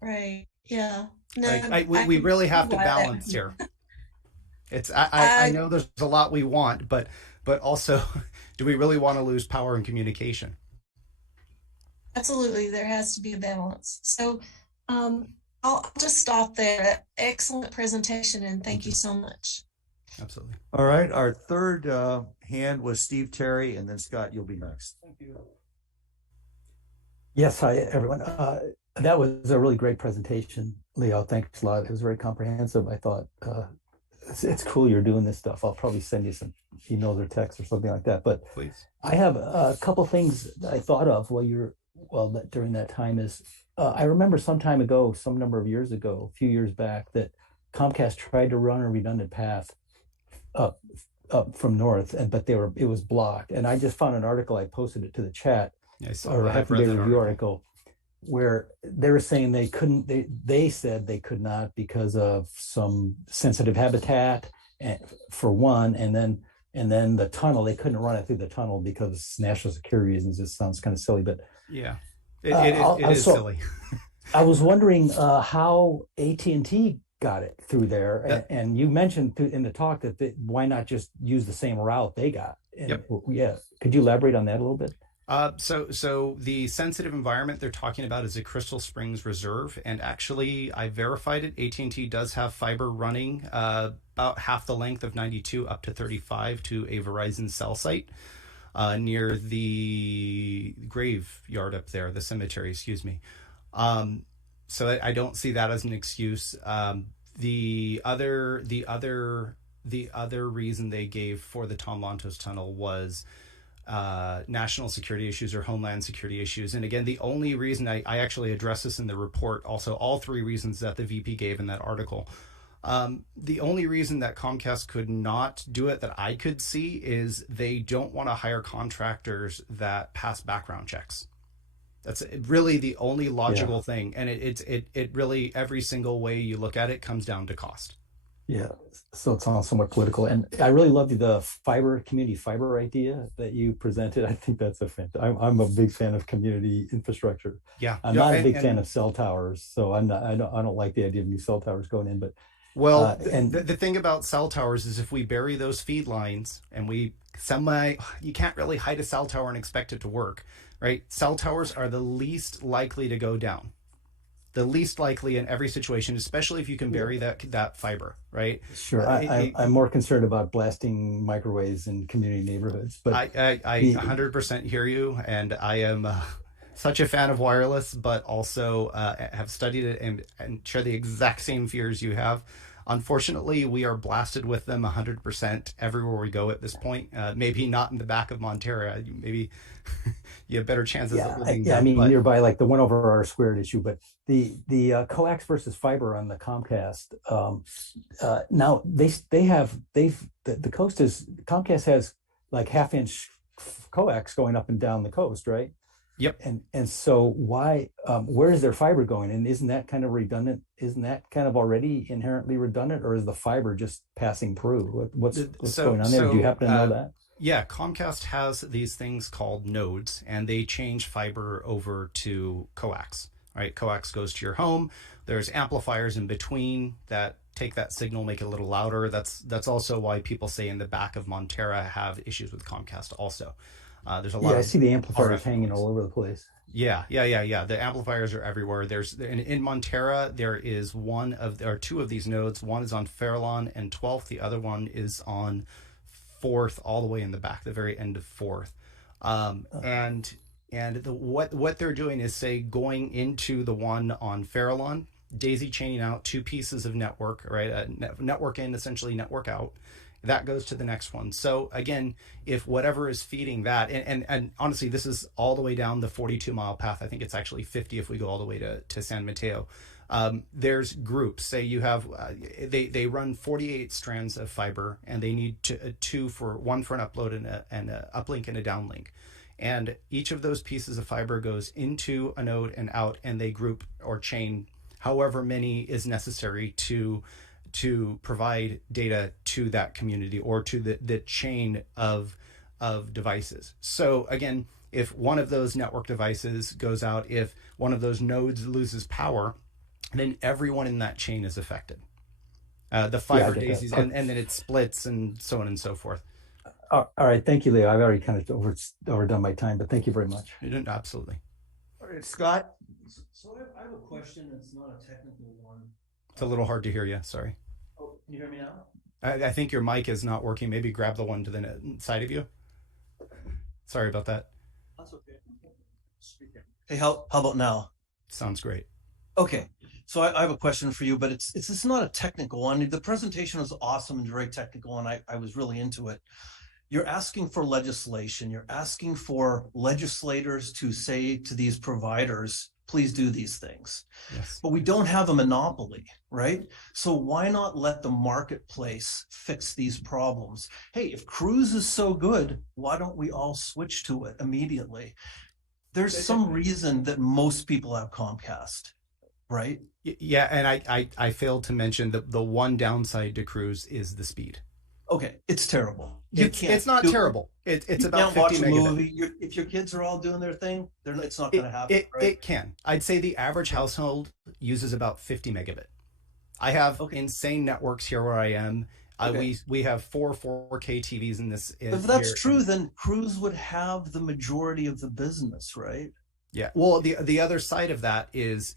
Right. Yeah. No, Like I we can really see have to why that would balance be. here. It's I I know there's a lot we want, but also, do we really want to lose power and communication? absolutely there has to be a balance. So um, I'll just stop there. Excellent presentation and Thank thank you you. so much. Absolutely. All right, our third hand was Steve Terry, and then Scott, you'll be next. Thank you. Yes, hi everyone. That was a really great presentation, Leo. Thanks a lot. It was very comprehensive. I thought it's cool you're doing this stuff. I'll probably send you some emails or texts or something like that. But Please. I have a couple things that I thought of during that time is I remember some time ago, some number of years ago, a few years back, that Comcast tried to run a redundant path up from north, but it was blocked. And I just found an article. I posted it to the chat, Yeah, I saw or a that. half I've a read day that review article. article where they were saying they couldn't. They said they could not because of some sensitive habitat, for one, and then the tunnel, they couldn't run it through the tunnel because national security reasons. This sounds kind of silly, but Yeah, it is so silly. I was wondering how AT&T got it through there, That- and you mentioned in the talk that why not just use the same route they got? And Yep. Yeah, could you elaborate on that a little bit? So the sensitive environment they're talking about is a Crystal Springs Reserve, and actually I verified it. AT&T does have fiber running about half the length of 92 up to 35 to a Verizon cell site near the graveyard up there, the cemetery, excuse me. So I don't see that as an excuse. The other reason they gave for the Tom Lantos tunnel was national security issues or homeland security issues. And again, the only reason I actually address this in the report, also all three reasons that the VP gave in that article. The only reason that Comcast could not do it that I could see is they don't want to hire contractors that pass background checks. That's really the only logical thing. And it really, every single way you look at it comes down to cost. Yeah, so it sounds somewhat political, and I really loved the community fiber idea that you presented. I think that's I'm a big fan of community infrastructure. Yeah, I'm not a big fan of cell towers, so I don't like the idea of new cell towers going in. But well, and the thing about cell towers is if we bury those feed lines and you can't really hide a cell tower and expect it to work, right? Cell towers are the least likely to go down. The least likely in every situation, especially if you can bury that fiber, right? Sure, I'm more concerned about blasting microwaves in community neighborhoods. But I 100% hear you, and I am such a fan of wireless, but also have studied it and share the exact same fears you have. Unfortunately, we are blasted with them 100% everywhere we go at this point. Maybe not in the back of Montera. Maybe you have better chances of living there. I mean, but nearby, like the 1/r² issue, but the coax versus fiber on the Comcast. Now the coast is Comcast has like half-inch coax going up and down the coast, right? Yep. And so where is their fiber going? And isn't that kind of redundant? Isn't that kind of already inherently redundant, or is the fiber just passing through? What's going on there? Do you happen to know that? Yeah, Comcast has these things called nodes, and they change fiber over to coax. Right, coax goes to your home. There's amplifiers in between that take that signal, make it a little louder. That's also why people say in the back of Montera have issues with Comcast. Also, there's a lot. Yeah, I see the amplifiers RF hanging noise all over the place. Yeah. The amplifiers are everywhere. There's in Montera, there is two of these nodes. One is on Fairlawn and 12th. The other one is on 4th, all the way in the back, the very end of 4th. What they're doing is going into the one on Fairlawn, daisy chaining out two pieces of network, right? Network in, essentially network out. That goes to the next one. So again, if whatever is feeding that, and honestly, this is all the way down the 42-mile path. I think it's actually 50 if we go all the way to San Mateo. There's groups. Say you have, they run 48 strands of fiber, and they need one for an upload and a uplink and a downlink. And each of those pieces of fiber goes into a node and out, and they group or chain however many is necessary to provide data to that community or to the chain of devices. So again, if one of those network devices goes out, if one of those nodes loses power, then everyone in that chain is affected. The I fiber get that. daisies, Okay. and then it splits and so on and so forth. All right. Thank you, Leo. I've already kind of overdone my time, but thank you very much. Absolutely. All right, Scott. So I have a question that's not a technical one. It's a little hard to hear you. Sorry. Oh, can you hear me now? I think your mic is not working. Maybe grab the one to the side of you. Sorry about that. That's okay. Speaking. Hey, how about now? Sounds great. Okay, so I have a question for you, but it's not a technical one. The presentation was awesome and very technical, and I was really into it. You're asking for legislation. You're asking for legislators to say to these providers, please do these things. Yes. But we don't have a monopoly, right? So why not let the marketplace fix these problems? Hey, if Cruise is so good, why don't we all switch to it immediately? There's some reason that most people have Comcast, right? Yeah, and I failed to mention that the one downside to Cruise is the speed. Okay, it's terrible. It's not terrible. It's about 50 watch a megabit. movie. If your kids are all doing their thing, it's not going to happen. Right? It can. I'd say the average household uses about 50 megabit. I have insane networks here where I am. Okay. We have 4K TVs in this. If that's here. true, then Cruise would have the majority of the business, right? Yeah. Well, the other side of that is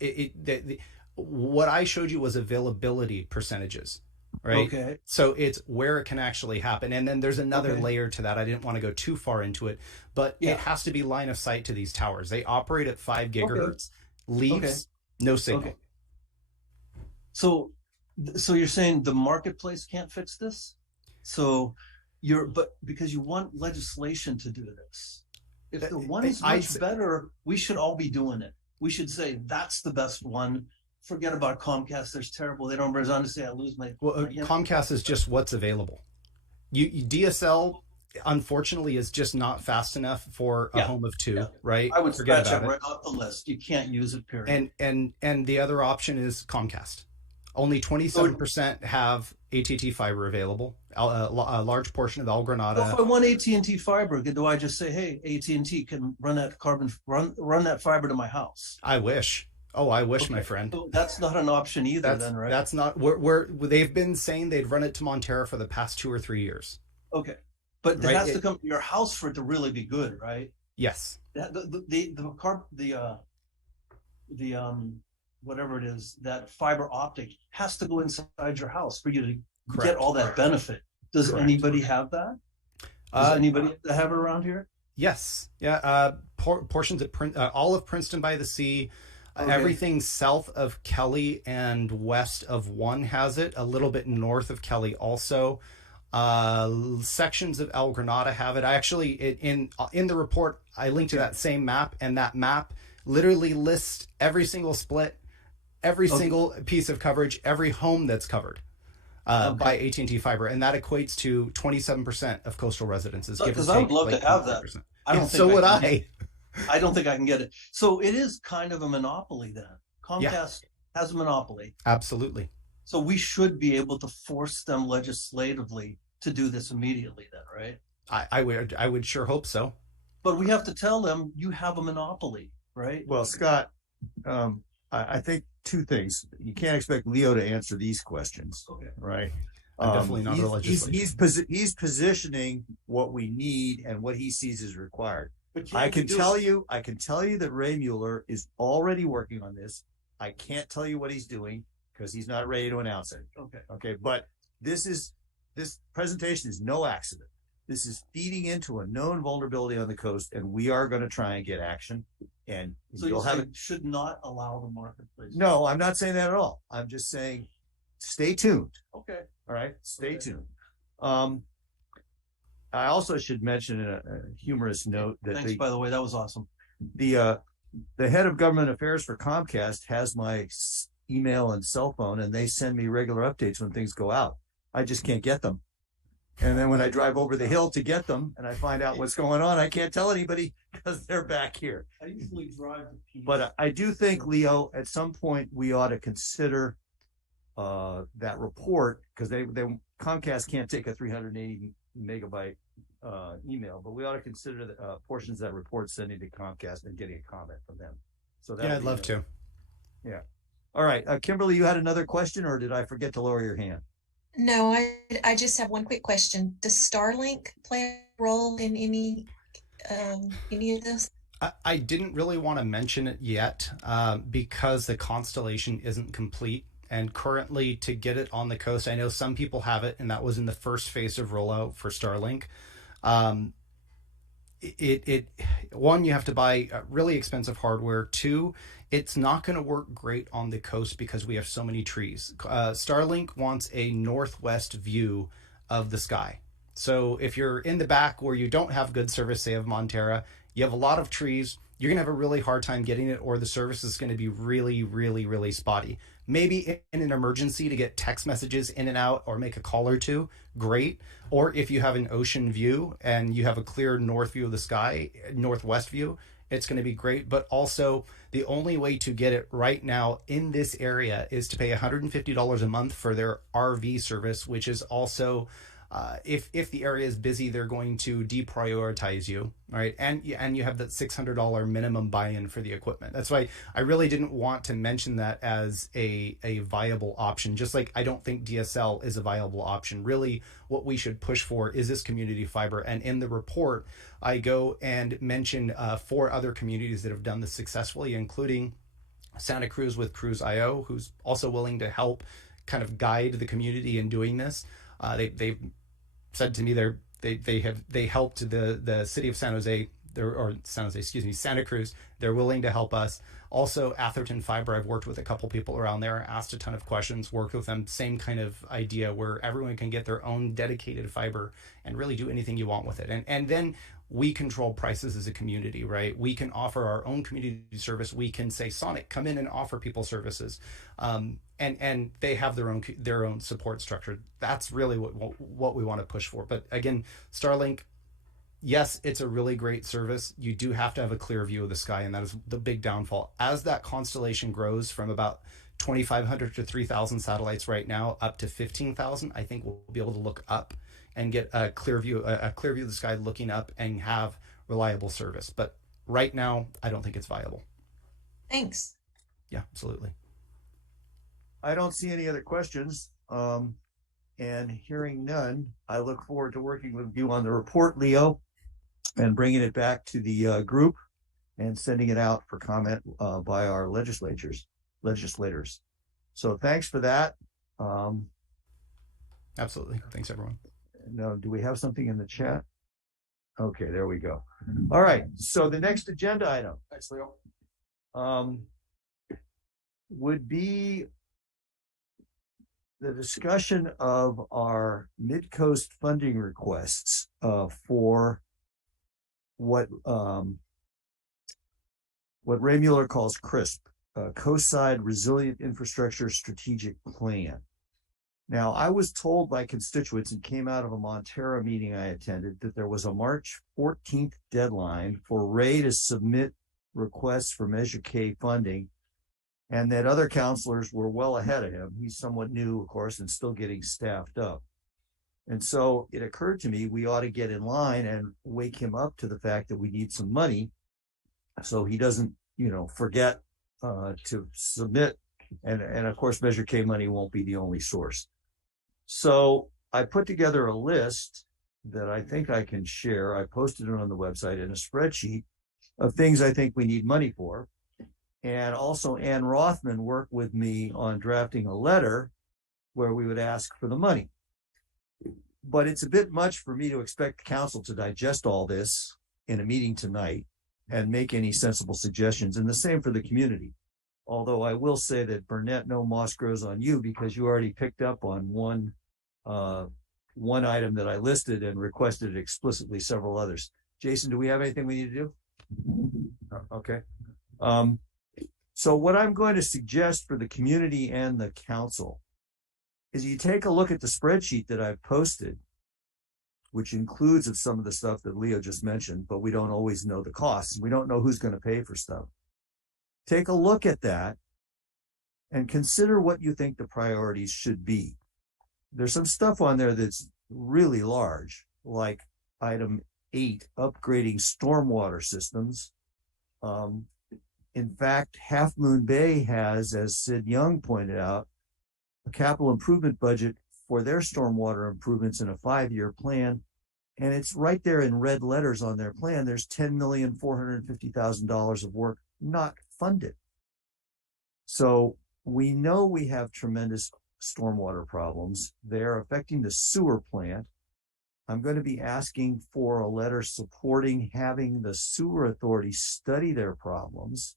what I showed you was availability percentages, right? Okay. So it's where it can actually happen. And then there's another layer to that. I didn't want to go too far into it, but it has to be line of sight to these towers. They operate at 5 gigahertz, leaves no signal. Okay. So you're saying the marketplace can't fix this? But because you want legislation to do this. If the one is much better, we should all be doing it. We should say that's the best one. Forget about Comcast. They're terrible. They don't resign to say I lose my. Comcast is just what's available. DSL, unfortunately, is just not fast enough for a home of two, right? I would scratch it right off the list. You can't use it, period. And the other option is Comcast. Only 27% have AT&T fiber available. A large portion of El Granada. So if I want AT&T fiber, do I just say, hey, AT&T can run that run that fiber to my house? I wish. Oh, I wish, my friend. So that's not an option either, then, right? That's not. They've been saying they'd run it to Montera for the past 2 or 3 years. Okay, but it has to come to your house for it to really be good, right? Yes. Whatever it is, that fiber optic has to go inside your house for you to get all that benefit. Does anybody have that? Does anybody have it around here? Yes. Yeah. Portions of all of Princeton by the Sea. Everything south of Kelly and west of 1 has it. A little bit north of Kelly also. Sections of El Granada have it. I actually in the report I linked to that same map, and that map literally lists every single split, every single piece of coverage, every home that's covered by AT&T fiber, and that equates to 27% of coastal residences. Because I would love to have that. I don't think I can get it. So it is kind of a monopoly then. Comcast has a monopoly. Absolutely. So we should be able to force them legislatively to do this immediately then, right? I would sure hope so. But we have to tell them you have a monopoly, right? Well, Scott, I think 2 things. You can't expect Leo to answer these questions, right? I'm definitely not a legislator. He's positioning what we need and what he sees as required. I can tell you that Ray Mueller is already working on this. I can't tell you what he's doing because he's not ready to announce it. Okay. But this presentation is no accident. This is feeding into a known vulnerability on the coast, and we are going to try and get action. And so you'll have it should not allow the marketplace. No, I'm not saying that at all. I'm just saying, stay tuned. Okay. All right. Stay tuned. I also should mention in a humorous note that thanks, by the way, that was awesome. The head of government affairs for Comcast has my email and cell phone, and they send me regular updates when things go out. I just can't get them. And then when I drive over the hill to get them and I find out what's going on, I can't tell anybody because they're back here. I usually drive to Peace. But I do think, Leo, at some point we ought to consider that report, because Comcast can't take a 380 megabyte email, but we ought to consider the portions of that report sending to Comcast and getting a comment from them. So that I'd love to. Yeah. All right, Kimberly, you had another question, or did I forget to lower your hand? No, I just have one quick question. Does Starlink play a role in any of this? I didn't really want to mention it yet because the constellation isn't complete. And currently, to get it on the coast, I know some people have it, and that was in the first phase of rollout for Starlink. Um, it one, you have to buy really expensive hardware. Two, it's not going to work great on the coast because we have so many trees. Starlink wants a northwest view of the sky. So if you're in the back where you don't have good service, say of Montera, you have a lot of trees, you're going to have a really hard time getting it, or the service is going to be really, really, really spotty. Maybe in an emergency to get text messages in and out or make a call or two, great. Or if you have an ocean view and you have a clear north view of the sky, northwest view, it's going to be great. But also, the only way to get it right now in this area is to pay $150 a month for their RV service, which is also if the area is busy, they're going to deprioritize you, right? And you have that $600 minimum buy-in for the equipment. That's why I really didn't want to mention that as a viable option. Just like I don't think DSL is a viable option. Really, what we should push for is this community fiber. And in the report, I go and mention 4 other communities that have done this successfully, including Santa Cruz with Cruise.io, who's also willing to help kind of guide the community in doing this. They've said to me they helped the city of San Jose, or San Jose, excuse me, Santa Cruz. They're willing to help us. Also, Atherton Fiber, I've worked with a couple people around there, asked a ton of questions, worked with them. Same kind of idea where everyone can get their own dedicated fiber and really do anything you want with it. And then we control prices as a community, right? We can offer our own community service. We can say, Sonic, come in and offer people services, and they have their own support structure. That's really what we want to push for. But again, Starlink, yes, it's a really great service. You do have to have a clear view of the sky, and that is the big downfall. As that constellation grows from about 2,500 to 3,000 satellites right now up to 15,000, I think we'll be able to look up and get a clear view of the sky looking up and have reliable service. But right now, I don't think it's viable. Thanks. Yeah, absolutely. I don't see any other questions. And hearing none, I look forward to working with you on the report, Leo, and bringing it back to the group and sending it out for comment by our legislators. So thanks for that. Absolutely. Thanks, everyone. Now, do we have something in the chat? Okay, there we go. All right. So the next agenda item. Thanks, Leo. Would be the discussion of our mid-coast funding requests for what Ray Mueller calls CRISP, Coastside Resilient Infrastructure Strategic Plan. Now, I was told by constituents, and came out of a Montera meeting I attended, that there was a March 14th deadline for Ray to submit requests for Measure K funding, and that other counselors were well ahead of him. He's somewhat new, of course, and still getting staffed up. And so it occurred to me we ought to get in line and wake him up to the fact that we need some money so he doesn't, forget to submit. And of course, Measure K money won't be the only source. So I put together a list that I think I can share. I posted it on the website in a spreadsheet of things I think we need money for. And also Ann Rothman worked with me on drafting a letter where we would ask for the money. But it's a bit much for me to expect the council to digest all this in a meeting tonight and make any sensible suggestions, and the same for the community. Although I will say that, Burnett, no moss grows on you, because you already picked up on one item that I listed and requested explicitly several others. Jason, do we have anything we need to do? Okay. So what I'm going to suggest for the community and the council is you take a look at the spreadsheet that I've posted, which includes of some of the stuff that Leo just mentioned, but we don't always know the costs. We don't know who's going to pay for stuff. Take a look at that and consider what you think the priorities should be. There's some stuff on there that's really large, like item 8, upgrading stormwater systems. In fact, Half Moon Bay has, as Sid Young pointed out, a capital improvement budget for their stormwater improvements in a 5-year plan. And it's right there in red letters on their plan. There's $10,450,000 of work not funded. So we know we have tremendous stormwater problems. They're affecting the sewer plant. I'm going to be asking for a letter supporting having the sewer authority study their problems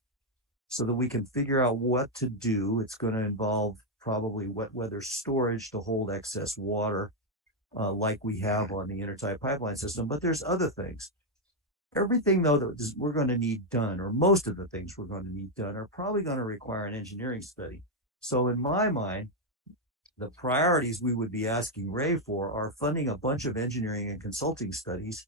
so that we can figure out what to do. It's going to involve probably wet weather storage to hold excess water, like we have on the intertie pipeline system. But there's other things. Everything, though, that we're going to need done, or most of the things we're going to need done, are probably going to require an engineering study. So in my mind, the priorities we would be asking Ray for are funding a bunch of engineering and consulting studies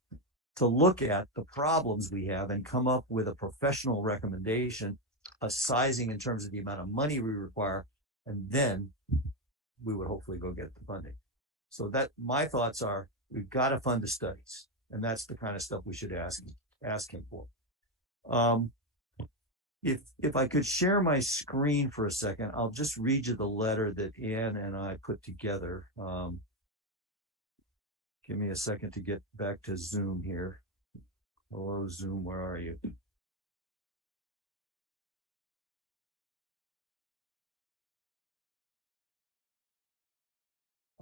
to look at the problems we have and come up with a professional recommendation, a sizing in terms of the amount of money we require, and then we would hopefully go get the funding. So that my thoughts are, we've got to fund the studies, and that's the kind of stuff we should ask him for. If I could share my screen for a second, I'll just read you the letter that Ann and I put together. Give me a second to get back to Zoom here. Hello, Zoom, where are you?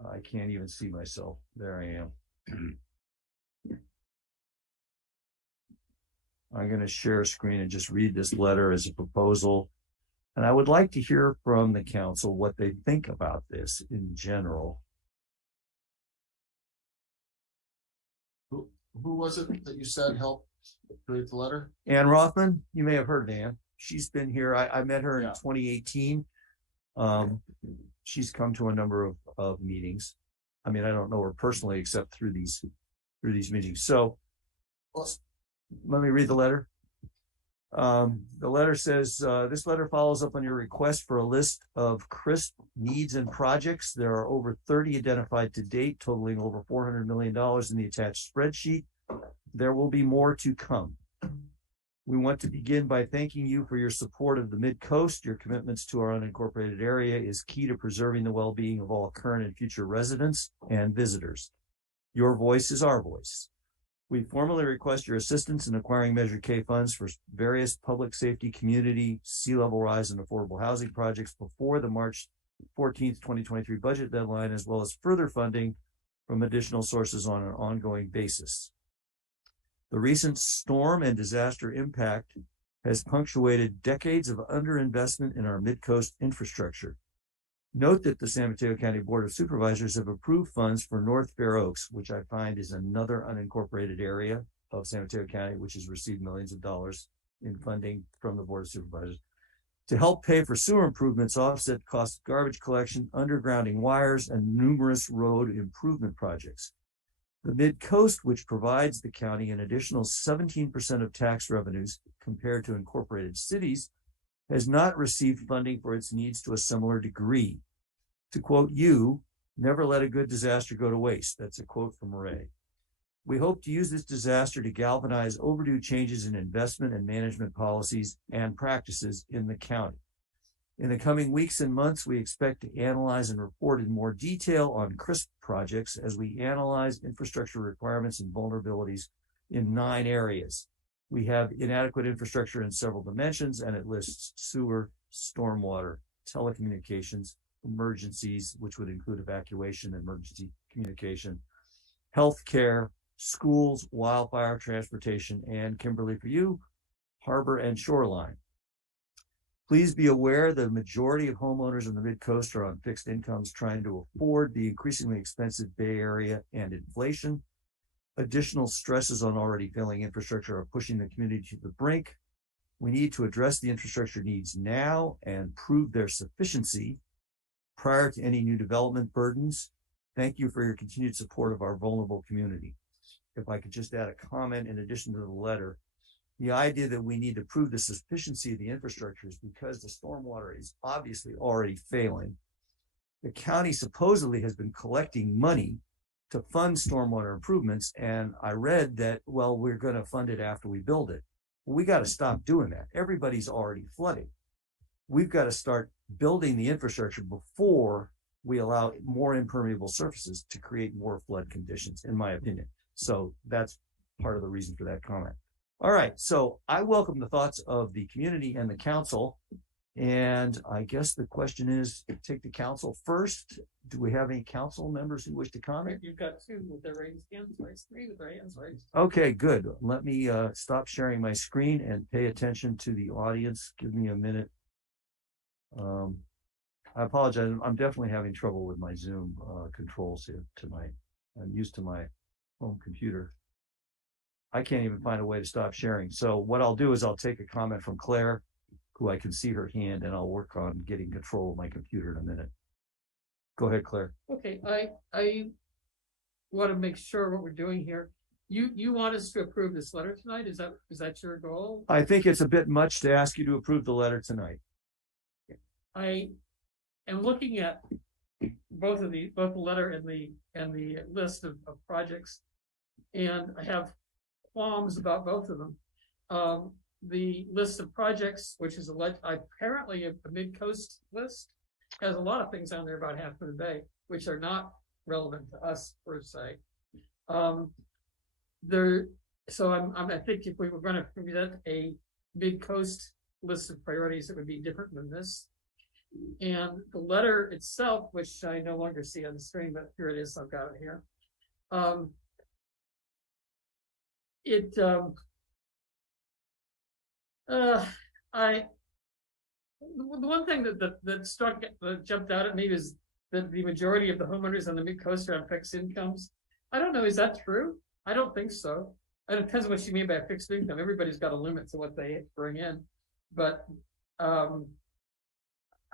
I can't even see myself. There I am. I'm going to share a screen and just read this letter as a proposal. And I would like to hear from the council what they think about this in general. Who was it that you said helped create the letter? Ann Rothman, you may have heard of Ann. She's been here. I met her in 2018. She's come to a number of meetings. I mean, I don't know her personally except through these meetings. So let me read the letter. The letter says, this letter follows up on your request for a list of CRISP needs and projects. There are over 30 identified to date, totaling over $400 million in the attached spreadsheet. There will be more to come. We want to begin by thanking you for your support of the Mid-Coast. Your commitments to our unincorporated area is key to preserving the well-being of all current and future residents and visitors. Your voice is our voice. We formally request your assistance in acquiring Measure K funds for various public safety, community, sea level rise, and affordable housing projects before the March 14th, 2023 budget deadline, as well as further funding from additional sources on an ongoing basis. The recent storm and disaster impact has punctuated decades of underinvestment in our Mid-Coast infrastructure. Note that the San Mateo County Board of Supervisors have approved funds for North Fair Oaks, which I find is another unincorporated area of San Mateo County, which has received millions of dollars in funding from the Board of Supervisors, to help pay for sewer improvements, offset cost of garbage collection, undergrounding wires, and numerous road improvement projects. The Mid-Coast, which provides the county an additional 17% of tax revenues compared to incorporated cities, has not received funding for its needs to a similar degree. To quote you, never let a good disaster go to waste. That's a quote from Ray. We hope to use this disaster to galvanize overdue changes in investment and management policies and practices in the county. In the coming weeks and months, we expect to analyze and report in more detail on CRISP projects as we analyze infrastructure requirements and vulnerabilities in 9 areas. We have inadequate infrastructure in several dimensions, and it lists sewer, stormwater, telecommunications, emergencies, which would include evacuation, emergency communication, healthcare, schools, wildfire, transportation, and Kimberly, for you, harbor and shoreline. Please be aware the majority of homeowners in the Mid-Coast are on fixed incomes trying to afford the increasingly expensive Bay Area and inflation. Additional stresses on already failing infrastructure are pushing the community to the brink. We need to address the infrastructure needs now and prove their sufficiency prior to any new development burdens. Thank you for your continued support of our vulnerable community. If I could just add a comment in addition to the letter, the idea that we need to prove the sufficiency of the infrastructure is because the stormwater is obviously already failing. The county supposedly has been collecting money to fund stormwater improvements, and I read that, well, we're going to fund it after we build it. We got to stop doing that. Everybody's already flooding. We've got to start building the infrastructure before we allow more impermeable surfaces to create more flood conditions, in my opinion. So that's part of the reason for that comment. All right, so I welcome the thoughts of the community and the council. And I guess the question is, take the council first. Do we have any council members who wish to comment? You've got two with their raised hands raised, three with their hands raised. Okay, good. Let me stop sharing my screen and pay attention to the audience. Give me a minute. I apologize. I'm definitely having trouble with my Zoom controls here tonight. I'm used to my home computer. I can't even find a way to stop sharing. So what I'll do is I'll take a comment from Claire, who I can see her hand, and I'll work on getting control of my computer in a minute. Go ahead, Claire. Okay, I want to make sure what we're doing here. You want us to approve this letter tonight? Is that your goal? I think it's a bit much to ask you to approve the letter tonight. I am looking at both the letter and the list of projects, and I have qualms about both of them. The list of projects, which is apparently a mid-coast list, has a lot of things on there about Half Moon Bay, which are not relevant to us per se. I think if we were going to present a mid-coast list of priorities, it would be different than this. And the letter itself, which I no longer see on the screen, but here it is, I've got it here. The one thing that jumped out at me was that the majority of the homeowners on the mid-coast are on fixed incomes. I don't know, is that true? I don't think so. It depends on what you mean by fixed income. Everybody's got a limit to what they bring in, but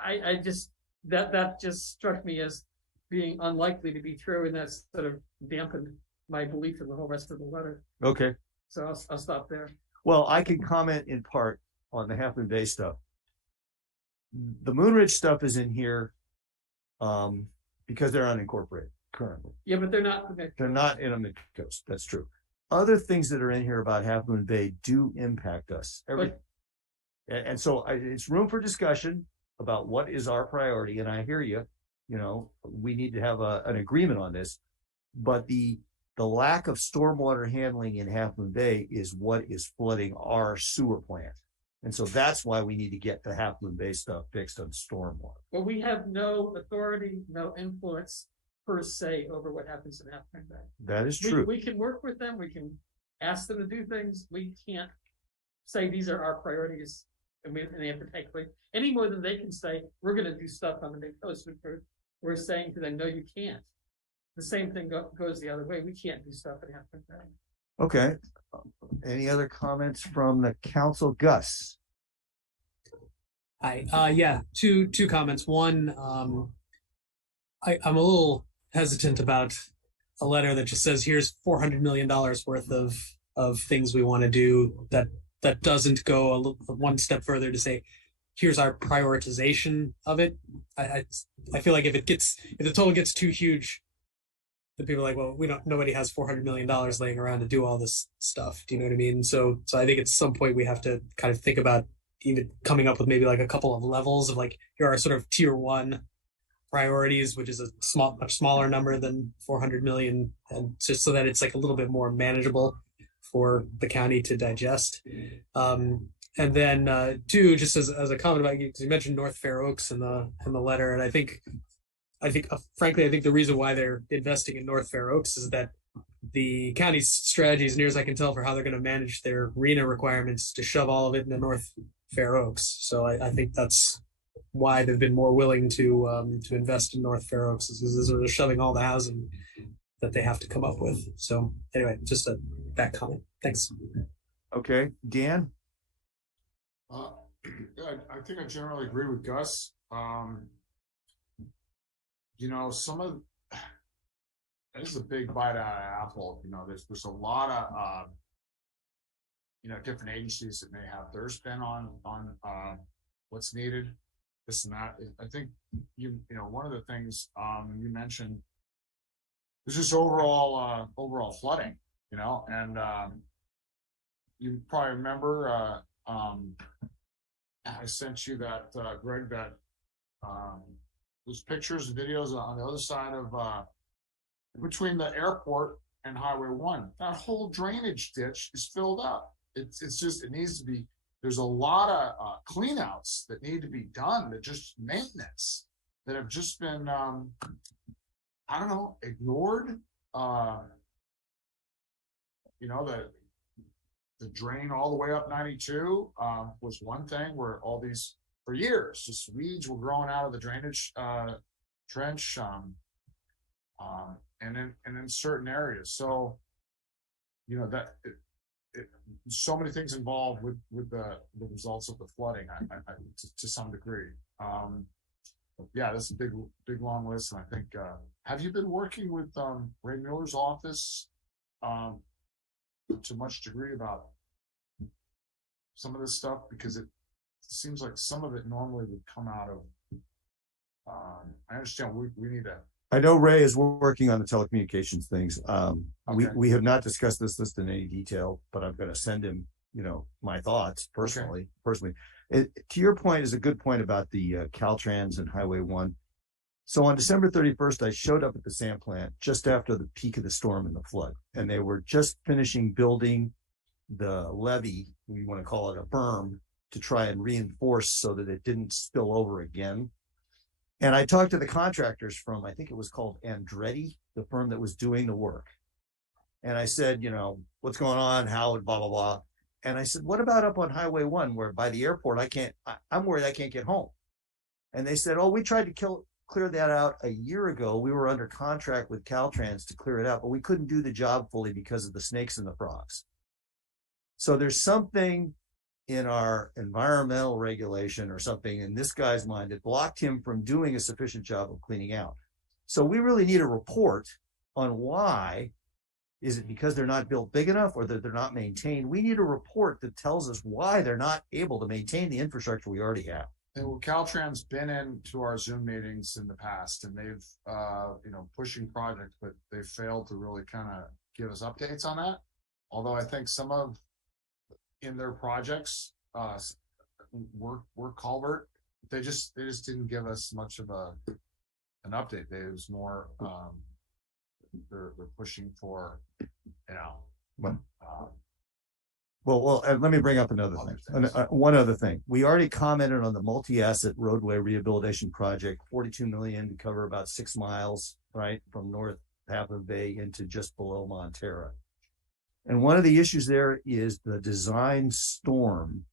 I just that just struck me as being unlikely to be true, and that sort of dampened my belief in the whole rest of the letter. Okay. So I'll stop there. Well, I can comment in part on the Half Moon Bay stuff. The Moonridge stuff is in here because they're unincorporated currently. Yeah, but they're not. They're not in a mid-coast. That's true. Other things that are in here about Half Moon Bay do impact us. And so it's room for discussion about what is our priority. And I hear you. You know, we need to have an agreement on this. But the lack of stormwater handling in Half Moon Bay is what is flooding our sewer plant. And so that's why we need to get the Half Moon Bay stuff fixed on stormwater. But we have no authority, no influence per se over what happens in Half Moon Bay. That is true. We can work with them. We can ask them to do things. We can't say these are our priorities, and they have to take place any more than they can say we're going to do stuff on the mid-coast. We're saying to them, no, you can't. The same thing goes the other way. We can't do stuff in Half Moon Bay. Okay. Any other comments from the council? Gus? Hi. Yeah, two comments. One, I'm a little hesitant about a letter that just says here's $400 million worth of things we want to do, that doesn't go one step further to say here's our prioritization of it. I feel like if the total gets too huge, then people are like, well, nobody has $400 million laying around to do all this stuff. Do you know what I mean? So I think at some point we have to kind of think about even coming up with maybe like a couple of levels of like, here are sort of tier one priorities, which is a much smaller number than 400 million, and just so that it's like a little bit more manageable for the county to digest. And then two, just as a comment about you, because you mentioned North Fair Oaks in the letter, and I think frankly the reason why they're investing in North Fair Oaks is that the county's strategy, as near as I can tell, for how they're going to manage their RENA requirements, to shove all of it into North Fair Oaks. So I think that's why they've been more willing to invest in North Fair Oaks, is because they're shoving all the housing that they have to come up with. So anyway, just that comment. Thanks. Okay, Dan? I think I generally agree with Gus. This is a big bite out of apple. There's a lot of different agencies that may have their spin on what's needed, this and that. I think one of the things you mentioned is just overall flooding, and you probably remember, I sent you that, Greg, that, those pictures and videos on the other side of, between the airport and Highway 1. That whole drainage ditch is filled up. It's just, it needs to be, there's a lot of clean outs that need to be done, that just maintenance that have just been, I don't know, ignored. You know, the drain all the way up 92 was one thing where all these, for years, just weeds were growing out of the drainage trench, and in certain areas. So, you know, that so many things involved with the results of the flooding, to some degree. Yeah, that's a big long list, and I think. Have you been working with Ray Miller's office to much degree about some of this stuff, because it seems like some of it normally would come out of. I understand we need to. I know Ray is working on the telecommunications things. Okay. We have not discussed this list in any detail, but I'm going to send him, you know, my thoughts personally. To your point is a good point about the Caltrans and Highway 1. So on December 31st, I showed up at the sand plant just after the peak of the storm and the flood, and they were just finishing building the levee, we want to call it a berm, to try and reinforce so that it didn't spill over again. And I talked to the contractors from, I think it was called Andretti, the firm that was doing the work. And I said, you know, what's going on? How, blah, blah, blah. And I said, what about up on Highway 1 where by the airport, I'm worried I can't get home. And they said, oh, we tried to clear that out a year ago. We were under contract with Caltrans to clear it out, but we couldn't do the job fully because of the snakes and the frogs. So there's something in our environmental regulation or something in this guy's mind that blocked him from doing a sufficient job of cleaning out. So we really need a report on why. Is it because they're not built big enough or that they're not maintained? We need a report that tells us why they're not able to maintain the infrastructure we already have. And well, Caltrans been into our Zoom meetings in the past, and they've, you know, pushing projects, but they failed to really kind of give us updates on that. Although I think some of in their projects were culvert, they just didn't give us much of an update. It was more they're pushing for, you know. Well, let me bring up another thing. One other thing. We already commented on the multi-asset roadway rehabilitation project, 42 million to cover about 6 miles, right, from North Papa Bay into just below Montera. And one of the issues there is the design storm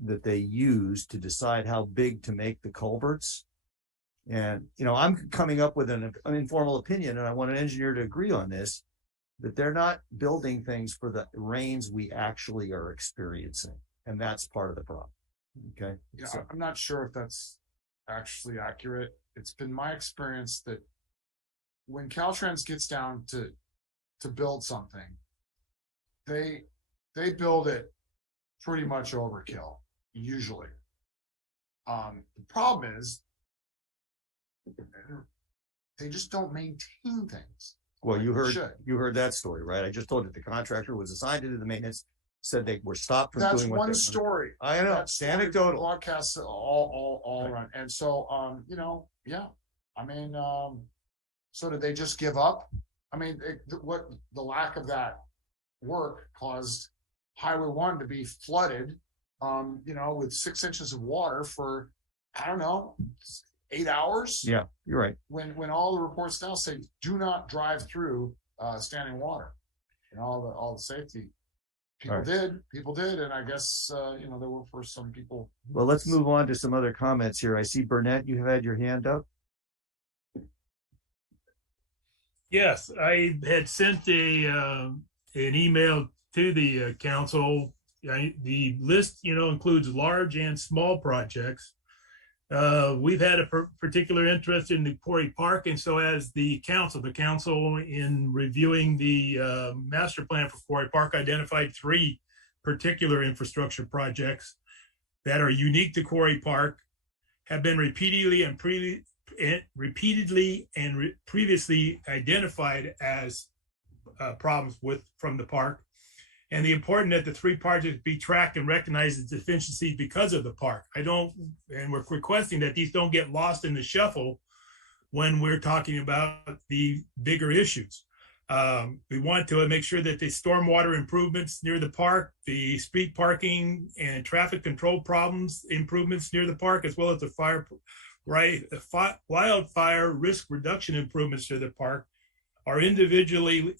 that they use to decide how big to make the culverts. And, you know, I'm coming up with an informal opinion, and I want an engineer to agree on this, that they're not building things for the rains we actually are experiencing. And that's part of the problem. Okay. Yeah, so I'm not sure if that's actually accurate. It's been my experience that when Caltrans gets down to build something, they build it pretty much overkill, usually. The problem is they just don't maintain things. Well, you heard that story, right? I just told you the contractor was assigned to do the maintenance, said they were stopped from That's doing what one they story. I know. That's anecdotal. Broadcasts all Right. run. And so, you know, yeah. I mean, so did they just give up? I mean, what the lack of that work caused Highway 1 to be flooded, you know, with 6 inches of water for, I don't know, 8 hours. Yeah, you're right. When all the reports now say do not drive through standing water, and all the safety people did, and I guess you know, there were for some people. Well, let's move on to some other comments here. I see Burnett, you have had your hand up. Yes, I had sent an email to the council. The list, you know, includes large and small projects. We've had a particular interest in the Quarry Park, and so as the council in reviewing the master plan for Quarry Park identified 3 particular infrastructure projects that are unique to Quarry Park, have been repeatedly and previously identified as problems from the park. and the important that the 3 projects be tracked and recognized as deficiencies because of the park. And we're requesting that these don't get lost in the shuffle when we're talking about the bigger issues. We want to make sure that the stormwater improvements near the park, the street parking and traffic control problems improvements near the park, as well as the wildfire risk reduction improvements to the park are individually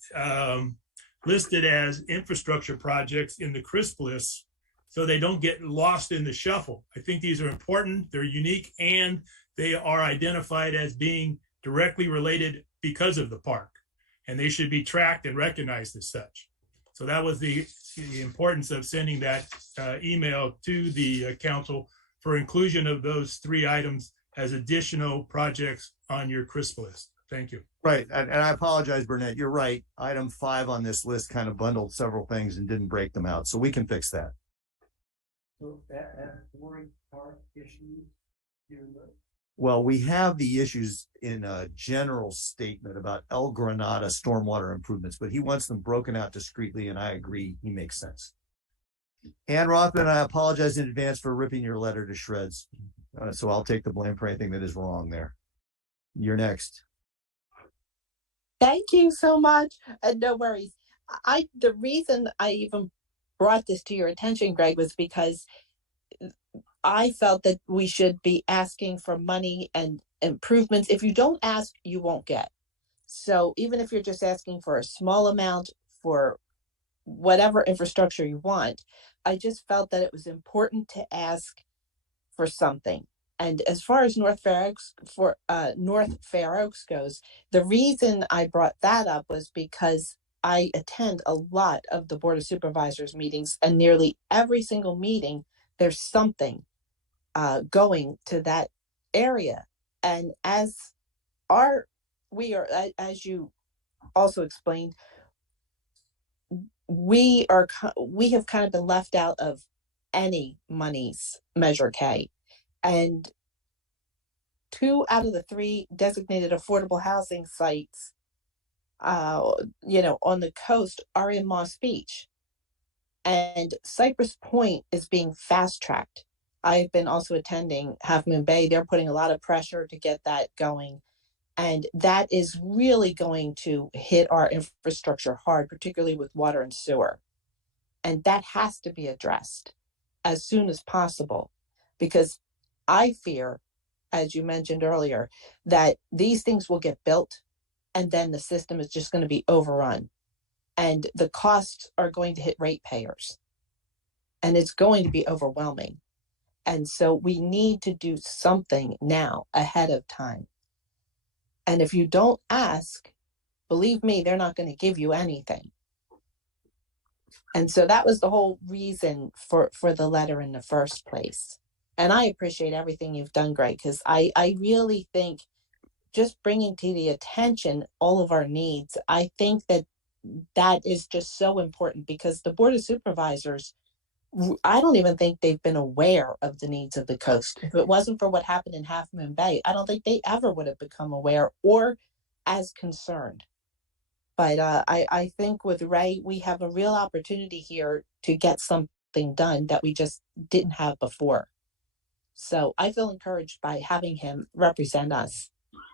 listed as infrastructure projects in the CRISP list, so they don't get lost in the shuffle. I think these are important, they're unique, and they are identified as being directly related because of the park, and they should be tracked and recognized as such. So that was the importance of sending that email to the council for inclusion of those 3 items as additional projects on your CRISP list. Thank you. Right. And I apologize, Burnett. You're right. Item 5 on this list kind of bundled several things and didn't break them out. So we can fix that. So that Boring Park issue, Well, we have the issues in a general statement about El Granada stormwater improvements, but he wants them broken out discreetly, and I agree he makes sense. Ann Rothman, I apologize in advance for ripping your letter to shreds. So I'll take the blame for anything that is wrong there. You're next. Thank you so much. No worries. The reason I even brought this to your attention, Greg, was because I felt that we should be asking for money and improvements. If you don't ask, you won't get. So even if you're just asking for a small amount for whatever infrastructure you want, I just felt that it was important to ask for something. And as far as North Fair Oaks goes, the reason I brought that up was because I attend a lot of the Board of Supervisors meetings, and nearly every single meeting, there's something going to that area. And as you also explained, we have kind of been left out of any monies Measure K. And 2 out of the 3 designated affordable housing sites, on the coast are in Moss Beach. And Cypress Point is being fast-tracked. I've been also attending Half Moon Bay. They're putting a lot of pressure to get that going. And that is really going to hit our infrastructure hard, particularly with water and sewer. And that has to be addressed as soon as possible, because I fear, as you mentioned earlier, that these things will get built and then the system is just going to be overrun. And the costs are going to hit ratepayers. And it's going to be overwhelming. And so we need to do something now ahead of time. And if you don't ask, believe me, they're not going to give you anything. And so that was the whole reason for the letter in the first place. And I appreciate everything you've done, Greg, because I really think just bringing to the attention all of our needs, I think that is just so important, because the Board of Supervisors, I don't even think they've been aware of the needs of the coast. If it wasn't for what happened in Half Moon Bay, I don't think they ever would have become aware or as concerned. But I think with Ray, we have a real opportunity here to get something done that we just didn't have before. So I feel encouraged by having him represent us.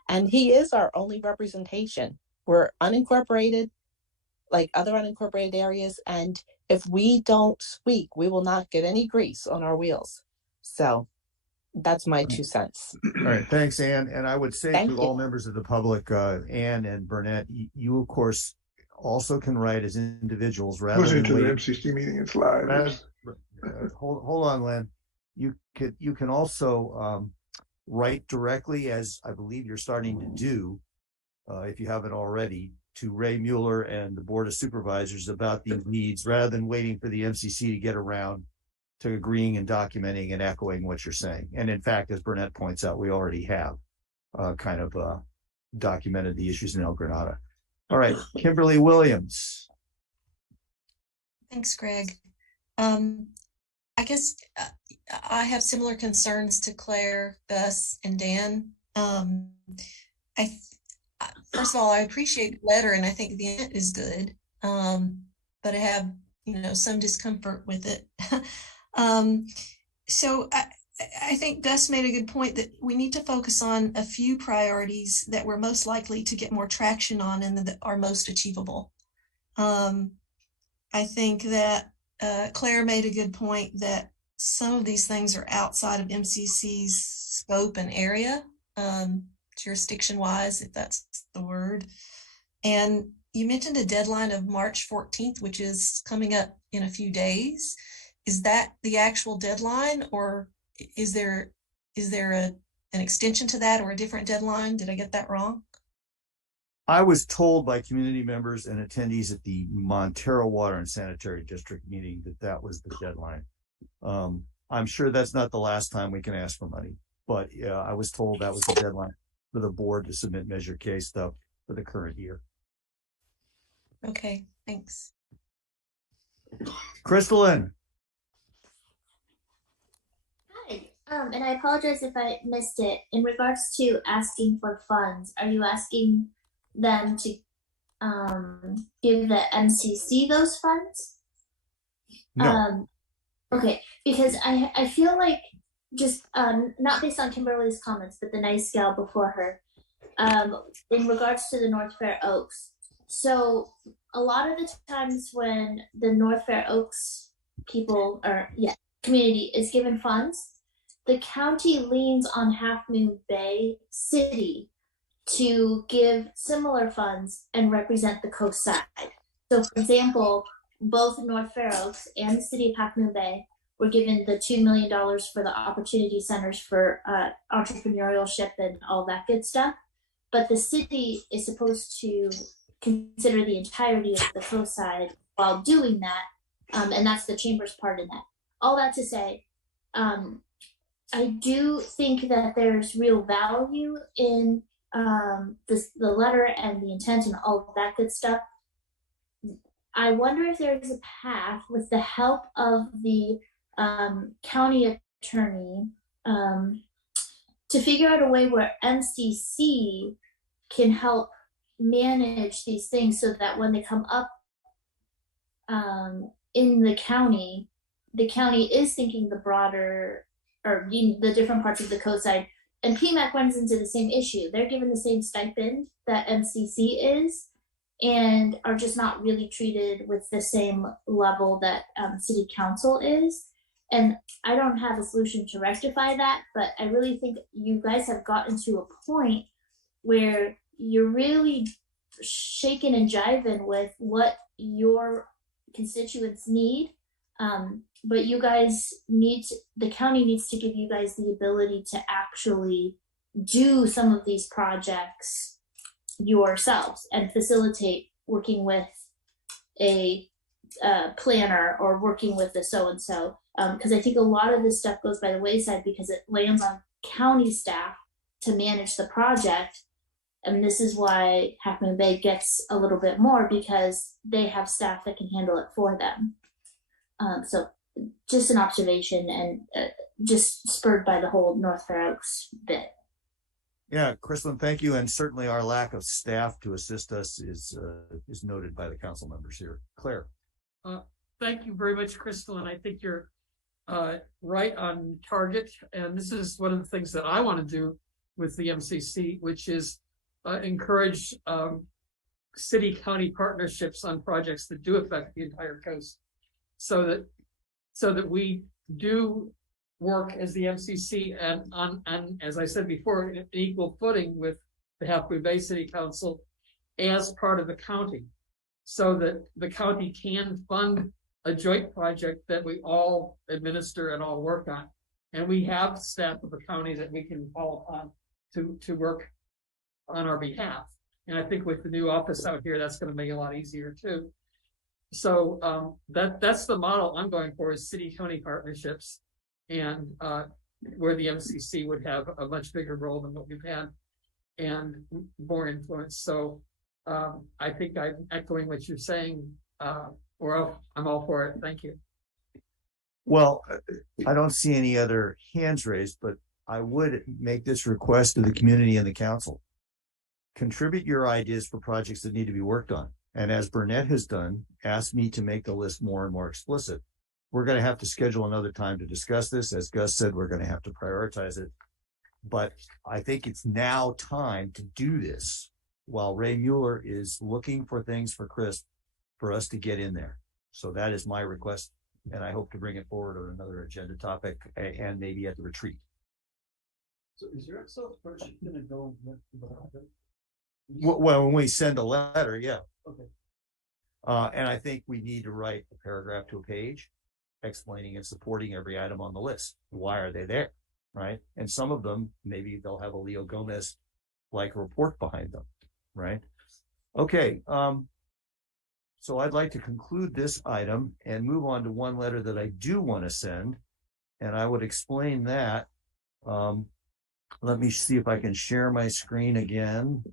And he is our only representation. We're unincorporated, like other unincorporated areas. And if we don't squeak, we will not get any grease on our wheels. So that's my 2 cents. All right. Thanks, Ann. And I would say Thank to you. all members of the public, Ann and Burnett, you of course also can write as individuals rather Goes than into the wait. MCC meeting, it's live. Hold on, Len. You can also write directly, as I believe you're starting to do, if you haven't already, to Ray Mueller and the Board of Supervisors about these needs, rather than waiting for the MCC to get around to agreeing and documenting and echoing what you're saying. And in fact, as Burnett points out, we already have documented the issues in El Granada. All right, Kimberly Williams. Thanks, Greg. I guess I have similar concerns to Claire, Gus, and Dan. First of all, I appreciate the letter, and I think the intent is good. But I have some discomfort with it. So I think Gus made a good point that we need to focus on a few priorities that we're most likely to get more traction on and that are most achievable. I think that Claire made a good point that some of these things are outside of MCC's scope and area, jurisdiction-wise, if that's the word. And you mentioned a deadline of March 14th, which is coming up in a few days. Is that the actual deadline, or is there an extension to that or a different deadline? Did I get that wrong? I was told by community members and attendees at the Montero Water and Sanitary District meeting that was the deadline. I'm sure that's not the last time we can ask for money, but yeah, I was told that was the deadline for the board to submit Measure K stuff for the current year. Okay, thanks. Crystalline. Hi, and I apologize if I missed it. In regards to asking for funds, are you asking them to give the MCC those funds? No. Okay, because I feel like just not based on Kimberly's comments, but the nice gal before her, in regards to the North Fair Oaks. So a lot of the times when the North Fair Oaks people community is given funds, the county leans on Half Moon Bay City to give similar funds and represent the coast side. So for example, both North Fair Oaks and the city of Half Moon Bay were given the $2 million for the opportunity centers for entrepreneurship and all that good stuff. But the city is supposed to consider the entirety of the coast side while doing that. And that's the chamber's part in that. All that to say, I do think that there's real value in the letter and the intent and all of that good stuff. I wonder if there's a path with the help of the county attorney to figure out a way where MCC can help manage these things so that when they come up in the county is thinking the broader or the different parts of the coast side. And PMAC runs into the same issue. They're given the same stipend that MCC is and are just not really treated with the same level that city council is. And I don't have a solution to rectify that, but I really think you guys have gotten to a point where you're really shaking and jiving with what your constituents need. But you guys the county needs to give you guys the ability to actually do some of these projects yourselves and facilitate working with a planner or working with the so-and-so. Because I think a lot of this stuff goes by the wayside because it lands on county staff to manage the project. And this is why Half Moon Bay gets a little bit more because they have staff that can handle it for them. So just an observation and just spurred by the whole North Fair Oaks bit. Yeah, Crystalline, thank you. And certainly our lack of staff to assist us is noted by the council members here. Claire. Thank you very much, Crystalline. I think you're right on target. And this is one of the things that I want to do with the MCC, which is encourage city-county partnerships on projects that do affect the entire coast, so that we do work as the MCC and as I said before, an equal footing with the Half Moon Bay City Council as part of the county, so that the county can fund a joint project that we all administer and all work on. And we have staff of the county that we can call upon to work on our behalf. And I think with the new office out here, that's going to make it a lot easier too. So that's the model I'm going for, is city-county partnerships, and where the MCC would have a much bigger role than what we've had and more influence. So I think I'm echoing what you're saying, or I'm all for it. Thank you. Well, I don't see any other hands raised, but I would make this request to the community and the council. Contribute your ideas for projects that need to be worked on. And as Burnett has done, asked me to make the list more and more explicit. We're going to have to schedule another time to discuss this. As Gus said, we're going to have to prioritize it. But I think it's now time to do this while Ray Mueller is looking for things for Chris for us to get in there. So that is my request. And I hope to bring it forward on another agenda topic and maybe at the retreat. So is your Excel spreadsheet gonna go with the Well, when we send a letter, yeah. Okay. And I think we need to write a paragraph to a page explaining and supporting every item on the list. Why are they there? Right. And some of them, maybe they'll have a Leo Gomez like report behind them. Right. Okay. So I'd like to conclude this item and move on to one letter that I do want to send. And I would explain that. Let me see if I can share my screen again.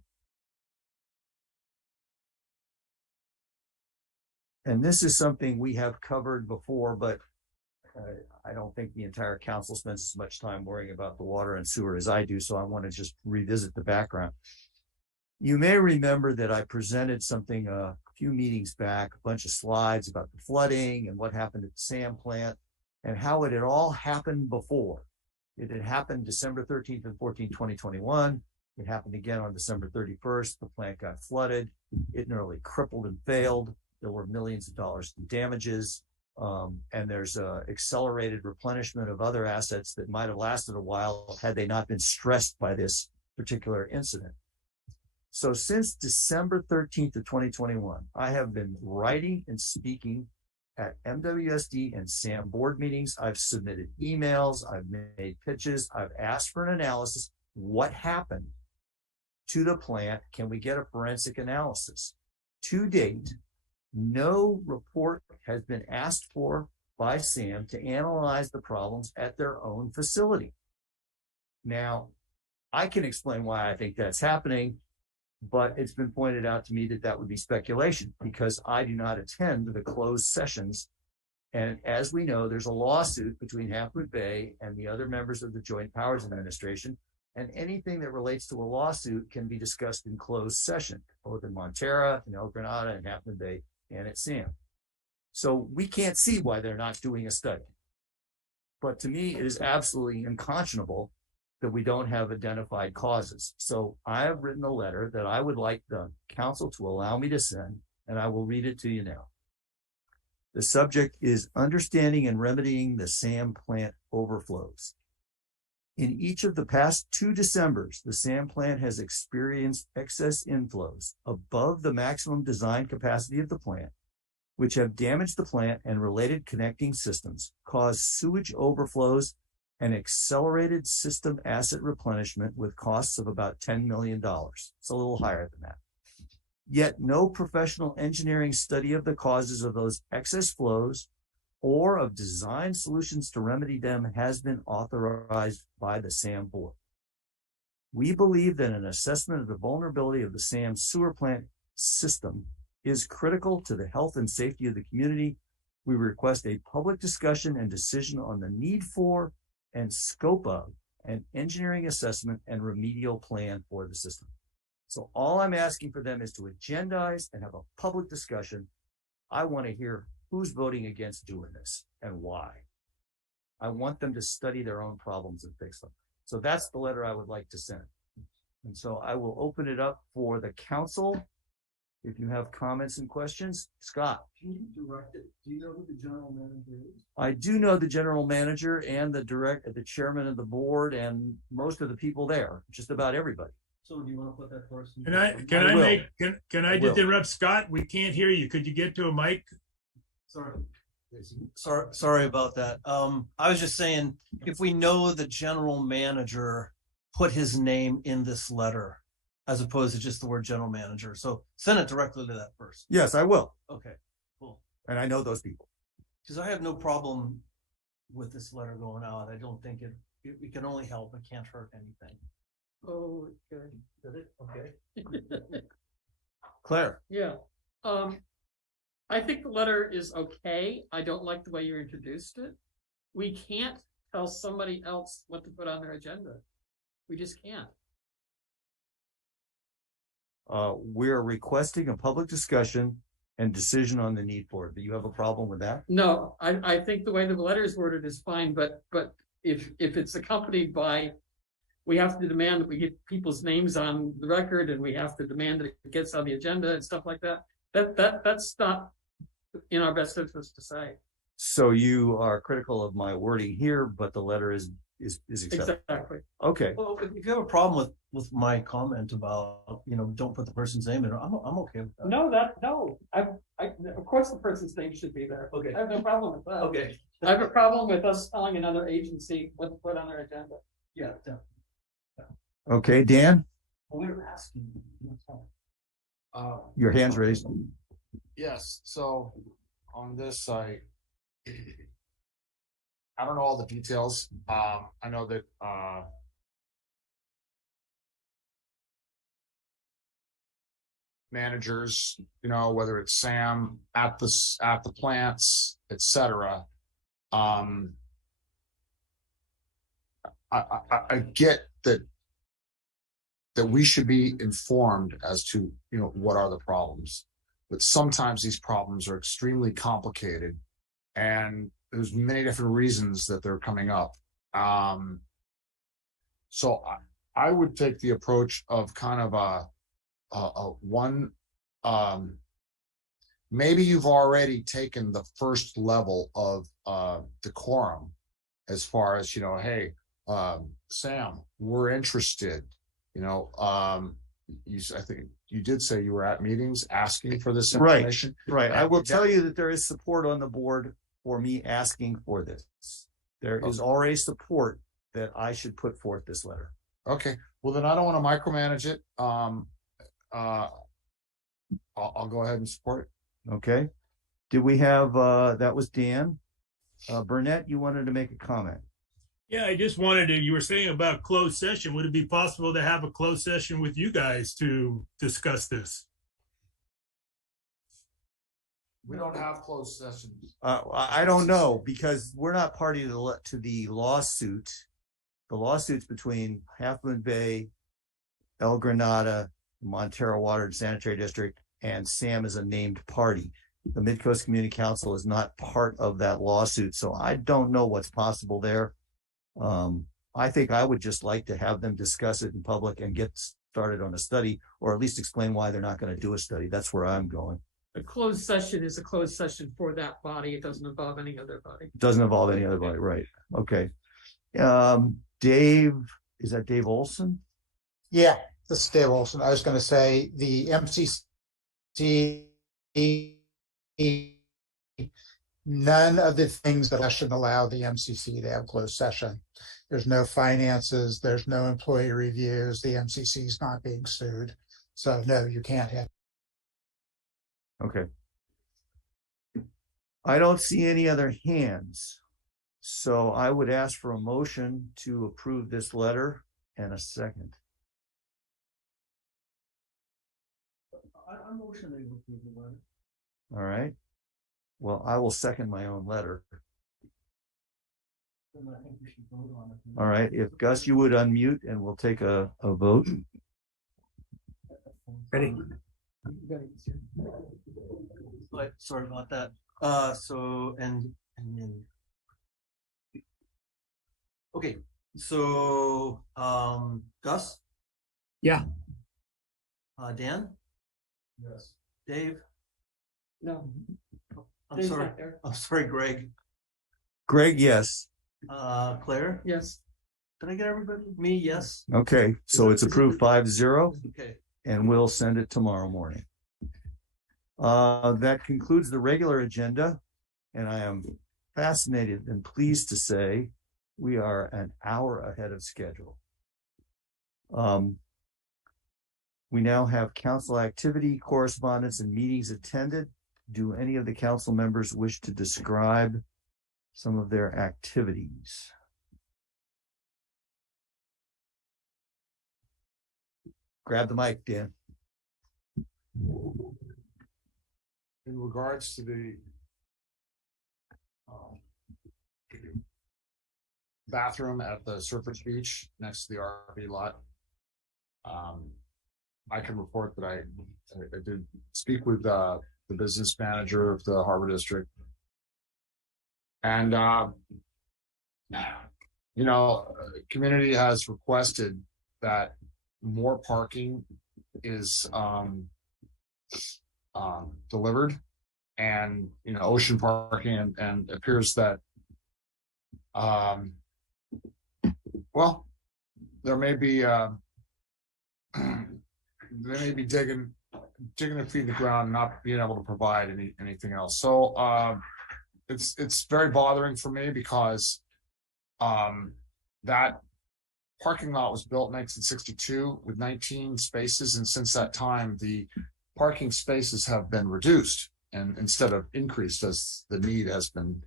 And this is something we have covered before, but I don't think the entire council spends as much time worrying about the water and sewer as I do. So I want to just revisit the background. You may remember that I presented something a few meetings back, a bunch of slides about the flooding and what happened at the SAM plant and how it had all happened before. It had happened December 13th and 14th, 2021. It happened again on December 31st. The plant got flooded. It nearly crippled and failed. There were millions of dollars in damages. And there's accelerated replenishment of other assets that might have lasted a while had they not been stressed by this particular incident. So since December 13th of 2021, I have been writing and speaking at MWSD and SAM board meetings. I've submitted emails. I've made pitches. I've asked for an analysis. What happened to the plant? Can we get a forensic analysis? To date, no report has been asked for by SAM to analyze the problems at their own facility. Now, I can explain why I think that's happening, but it's been pointed out to me that that would be speculation because I do not attend the closed sessions. And as we know, there's a lawsuit between Halfmoon Bay and the other members of the Joint Powers Administration. And anything that relates to a lawsuit can be discussed in closed session, both in Montera, in El Granada, and Halfmoon Bay, and at SAM. So we can't see why they're not doing a study. But to me, it is absolutely unconscionable that we don't have identified causes. So I have written a letter that I would like the council to allow me to send, and I will read it to you now. The subject is understanding and remedying the SAM plant overflows. In each of the past 2 Decembers, the SAM plant has experienced excess inflows above the maximum design capacity of the plant, which have damaged the plant and related connecting systems, caused sewage overflows, and accelerated system asset replenishment with costs of about $10 million. It's a little higher than that. Yet no professional engineering study of the causes of those excess flows or of design solutions to remedy them has been authorized by the SAM board. We believe that an assessment of the vulnerability of the SAM sewer plant system is critical to the health and safety of the community. We request a public discussion and decision on the need for and scope of an engineering assessment and remedial plan for the system. So all I'm asking for them is to agendize and have a public discussion. I want to hear who's voting against doing this and why. I want them to study their own problems and fix them. So that's the letter I would like to send. And so I will open it up for the council. If you have comments and questions, Scott. Can you direct it? Do you know who the general manager is? I do know the general manager and the chairman of the board and most of the people there, just about everybody. So do you want to put that person? Can I just interrupt, Scott? We can't hear you. Could you get to a mic? Sorry about that. I was just saying, if we know the general manager put his name in this letter, as opposed to just the word general manager. So send it directly to that person. Yes, I will. Okay, cool. And I know those people. Because I have no problem with this letter going out. I don't think it can only help. It can't hurt anything. Oh, okay. Did it? Okay. Claire. Yeah. I think the letter is okay. I don't like the way you introduced it. We can't tell somebody else what to put on their agenda. We just can't. we're requesting a public discussion and decision on the need for it. Do you have a problem with that? No, I think the way the letter is worded is fine, but if it's accompanied by, we have to demand that we get people's names on the record, and we have to demand that it gets on the agenda and stuff like that. That's not in our best interest to say. So you are critical of my wording here, but the letter is acceptable. Exactly. Okay. Well, if you have a problem with my comment about, don't put the person's name in, I'm okay with that. No. Of course the person's name should be there. Okay. I have no problem with that. Okay. I have a problem with us telling another agency what to put on their agenda. Yeah. Okay, Dan, We were asking. your hand's raised. Yes, so on this, I don't know all the details. I know that managers, whether it's Sam at the plants, etc. I get that we should be informed as to what are the problems, but sometimes these problems are extremely complicated, and there's many different reasons that they're coming up. So I would take the approach of kind of a one. Maybe you've already taken the first level of decorum, as far as hey, Sam, we're interested. I think you did say you were at meetings asking for this information. Right. I will tell you that there is support on the board for me asking for this. There is already support that I should put forth this letter. Okay. Well, then I don't want to micromanage it. I'll go ahead and support it. Okay. Did we have, that was Dan. Burnett, you wanted to make a comment. Yeah, I just wanted to, you were saying about closed session. Would it be possible to have a closed session with you guys to discuss this? We don't have closed sessions. I don't know, because we're not party to the lawsuit. The lawsuit's between Half Moon Bay, El Granada, Montero Water and Sanitary District, and Sam is a named party. The Midcoast Community Council is not part of that lawsuit, so I don't know what's possible there. I think I would just like to have them discuss it in public and get started on a study, or at least explain why they're not going to do a study. That's where I'm going. A closed session is a closed session for that body. It doesn't involve any other body. It doesn't involve any other body, right? Okay. Dave, is that Dave Olson? Yeah, this is Dave Olson. I was going to say the MCC, none of the things that I should allow the MCC to have closed session. There's no finances, there's no employee reviews, the MCC is not being sued. So no, you can't have. Okay. I don't see any other hands. So I would ask for a motion to approve this letter and a second. I'm motioning to approve the letter. All right. Well, I will second my own letter. Then I think we should vote on it. All right. If Gus, you would unmute and we'll take a vote. Ready? But sorry about that. So and then okay. So Gus? Yeah. Dan? Yes. Dave? No. I'm Dave's sorry. not there. I'm sorry, Greg. Greg, yes. Claire? Yes. Did I get everybody? Me, yes. Okay. So it's approved 5-0 Okay. and we'll send it tomorrow morning. That concludes the regular agenda. And I am fascinated and pleased to say we are an hour ahead of schedule. We now have council activity, correspondence, and meetings attended. Do any of the council members wish to describe some of their activities? Grab the mic, Dan. In regards to the bathroom at the Surfers Beach next to the RV lot, I can report that I did speak with the business manager of the Harbor District, and you know, community has requested that more parking is delivered, and you know, ocean parking, and appears that well, there may be they may be digging their feet in the ground, not being able to provide anything else. So it's very bothering for me because that parking lot was built in 1962 with 19 spaces, and since that time the parking spaces have been reduced and instead of increased as the need has been.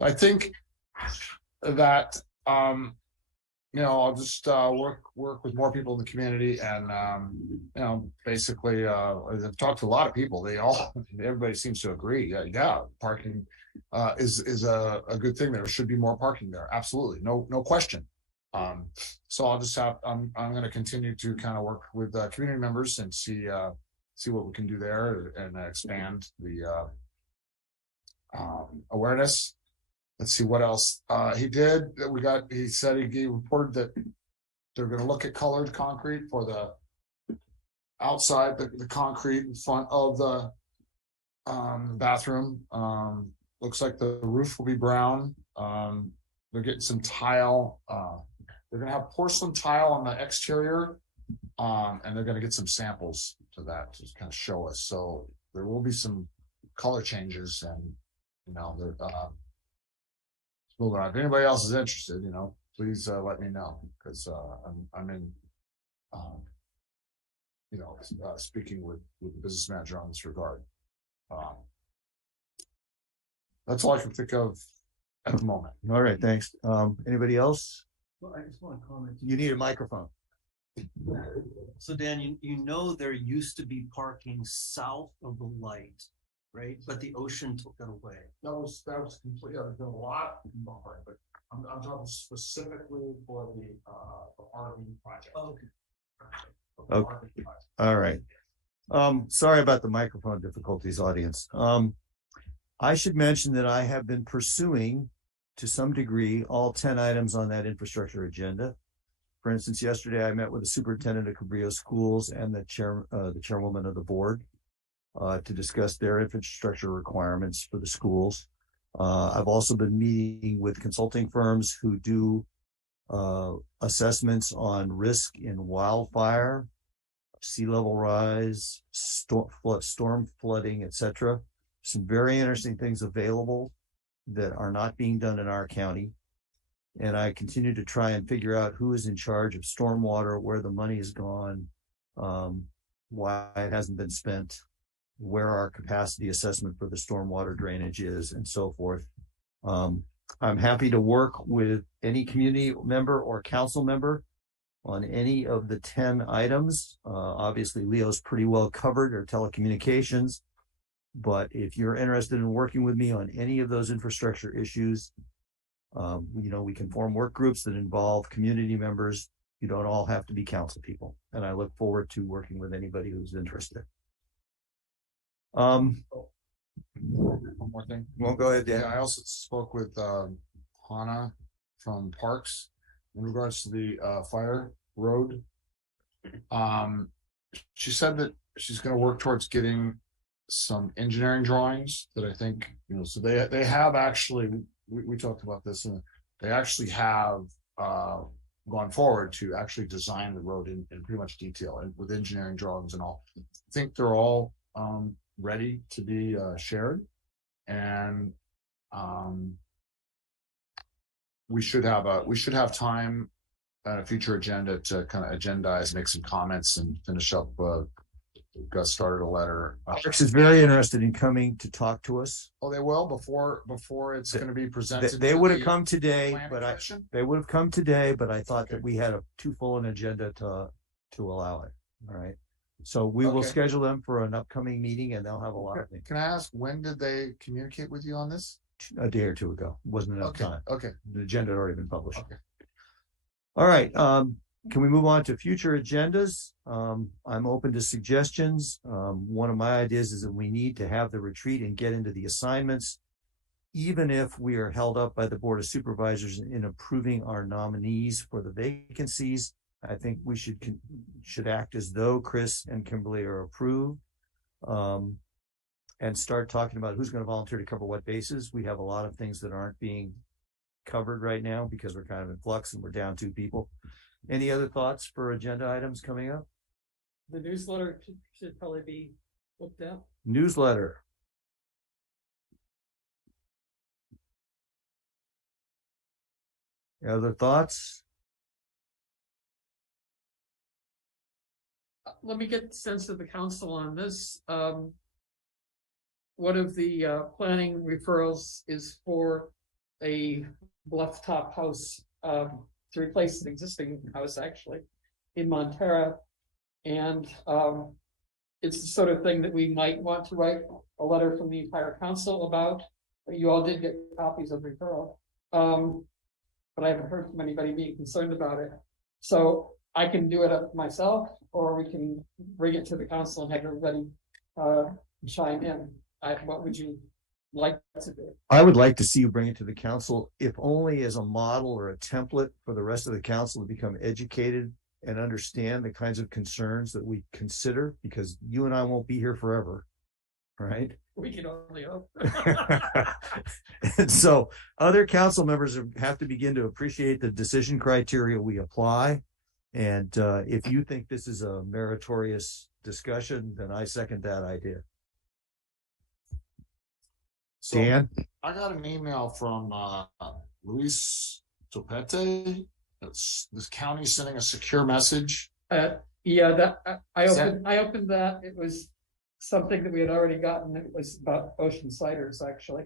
I think that you know, I'll just work with more people in the community, and you know, basically I've talked to a lot of people. Everybody seems to agree. Yeah, parking is a good thing. There should be more parking there. Absolutely, no question. So I'll just I'm going to continue to kind of work with community members and see what we can do there and expand the awareness. Let's see what else he did. He said he reported that they're going to look at colored concrete for the outside, the concrete in front of the bathroom. Looks like the roof will be brown. They're getting some tile. They're going to have porcelain tile on the exterior, and they're going to get some samples to that to kind of show us. So there will be some color changes, and you know, they're if anybody else is interested, you know, please let me know, because I'm in, you know, speaking with the business manager on this regard. That's all I can think of at the moment. All right, thanks. Anybody else? Well, I just want to comment. You need a microphone. So Dan, you know, there used to be parking south of the light, right? But the ocean took it away. That was complete. There's been a lot more, but I'm talking specifically for the RV project. Oh, okay. Okay. All right. Sorry about the microphone difficulties, audience. I should mention that I have been pursuing, to some degree, all 10 items on that infrastructure agenda. For instance, yesterday I met with the superintendent of Cabrillo Schools and the chairwoman of the board to discuss their infrastructure requirements for the schools. I've also been meeting with consulting firms who do assessments on risk in wildfire, sea level rise, storm flooding, etc. Some very interesting things available that are not being done in our county. And I continue to try and figure out who is in charge of stormwater, where the money has gone, why it hasn't been spent, where our capacity assessment for the stormwater drainage is, and so forth. I'm happy to work with any community member or council member on any of the 10 items. Obviously, Leo's pretty well covered, or telecommunications. But if you're interested in working with me on any of those infrastructure issues, you know, we can form work groups that involve community members. You don't all have to be council people. And I look forward to working with anybody who's interested. One more thing. Well, go ahead, Dan. Yeah, I also spoke with Hannah from Parks in regards to the fire road. She said that she's going to work towards getting some engineering drawings that I think, you know, so they have actually, we talked about this, and they actually have gone forward to actually design the road in pretty much detail, and with engineering drawings and all. I think they're all ready to be shared, and we should have time at a future agenda to kind of agendize, make some comments, and finish up. Got started a letter. Parks is very interested in coming to talk to us. Oh, they will before it's going to be presented. They would have come today, but they would have come today, but I thought that we had too full an agenda to allow it. All right. So we will schedule them for an upcoming meeting, and they'll have a lot of things. Can I ask, when did they communicate with you on this? A day or two ago. Wasn't enough time. Okay. The agenda had already been published. Okay. All right. Can we move on to future agendas? I'm open to suggestions. One of my ideas is that we need to have the retreat and get into the assignments, even if we are held up by the Board of Supervisors in approving our nominees for the vacancies. I think we should act as though Chris and Kimberly are approved, and start talking about who's going to volunteer to cover what bases. We have a lot of things that aren't being covered right now because we're kind of in flux and we're down 2 people. Any other thoughts for agenda items coming up? The newsletter should probably be looked at. Newsletter. Other thoughts? Let me get the sense of the council on this. One of the planning referrals is for a bluff top house to replace an existing house actually in Montera. And it's the sort of thing that we might want to write a letter from the entire council about. You all did get copies of the referral. But I haven't heard from anybody being concerned about it. So I can do it up myself, or we can bring it to the council and have everybody chime in. What would you like to do? I would like to see you bring it to the council, if only as a model or a template for the rest of the council to become educated and understand the kinds of concerns that we consider, because you and I won't be here forever, right? We can only hope. And so other council members have to begin to appreciate the decision criteria we apply. And if you think this is a meritorious discussion, then I second that idea. So Dan? I got an email from Luis Topete. It's this county sending a secure message. Yeah, that I opened that. It was something that we had already gotten. It was about ocean ciders, actually.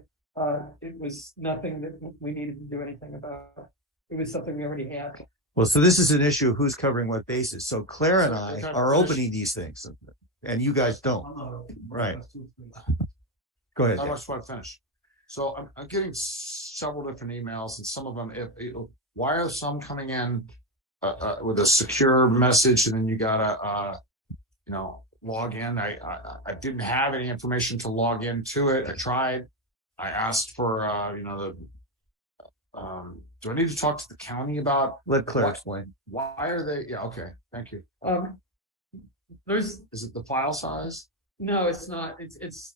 It was nothing that we needed to do anything about. It was something we already had. Well, so this is an issue of who's covering what bases. So Claire and I are opening these things, and you guys don't. Right. Go ahead. I just want to finish. So I'm getting several different emails, and some of them, why are some coming in with a secure message, and then you gotta, log in? I didn't have any information to log into it. I tried. I asked for, do I need to talk to the county about? Let Claire explain. Why are they? Yeah. Okay. Thank you. Is it the file size? No, it's not. It's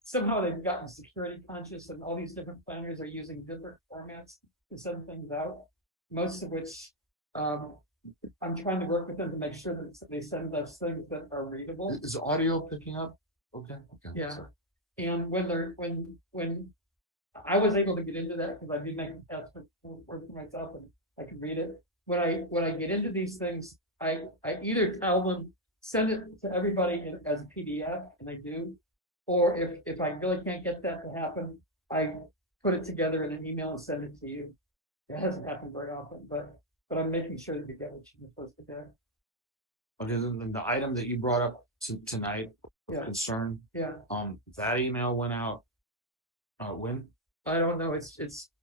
somehow they've gotten security conscious, and all these different planners are using different formats to send things out. Most of which I'm trying to work with them to make sure that they send us things that are readable. Is audio picking up? Okay. Yeah. Sorry. And when I was able to get into that because I did make the test for myself and I could read it. When I get into these things, I either tell them send it to everybody as a PDF, and they do, or if I really can't get that to happen, I put it together in an email and send it to you. It hasn't happened very often, but I'm making sure that you get what you're supposed to get. Okay, then the item that you brought up tonight, concern. Yeah. That email went out. When? I don't know. It's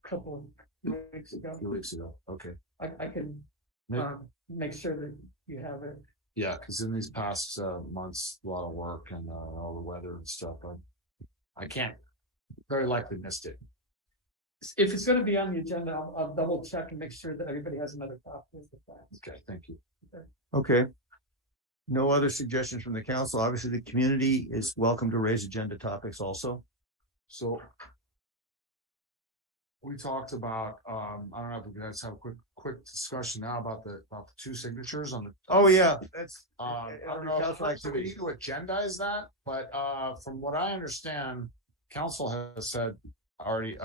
a couple of weeks ago. A few weeks ago. Okay. I can make sure that you have it. Yeah, because in these past months, a lot of work and all the weather and stuff, I can't. Very likely missed it. If it's going to be on the agenda, I'll double check and make sure that everybody has another copy of the plans. Okay, thank you. Okay. No other suggestions from the council. Obviously, the community is welcome to raise agenda topics also. So we talked about, I don't know if we guys have a quick discussion now about the 2 signatures on the. Oh yeah, that's. I don't know if we need to agendize that, but from what I understand, council has said already.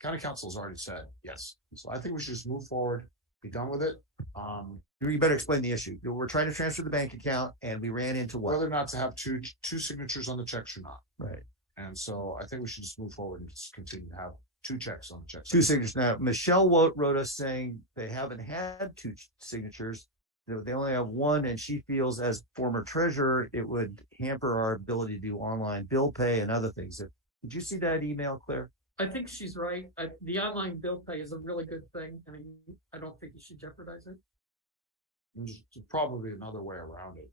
County council has already said yes. So I think we should just move forward, be done with it. You better explain the issue. We're trying to transfer the bank account, and we ran into what? Whether or not to have two signatures on the checks or not. Right. And so I think we should just move forward and just continue to have 2 checks on the checks. 2 signatures. Now, Michelle wrote us saying they haven't had 2 signatures. They only have 1, and she feels as former treasurer, it would hamper our ability to do online bill pay and other things. Did you see that email, Claire? I think she's right. The online bill pay is a really good thing, and I don't think you should jeopardize it. There's probably another way around it,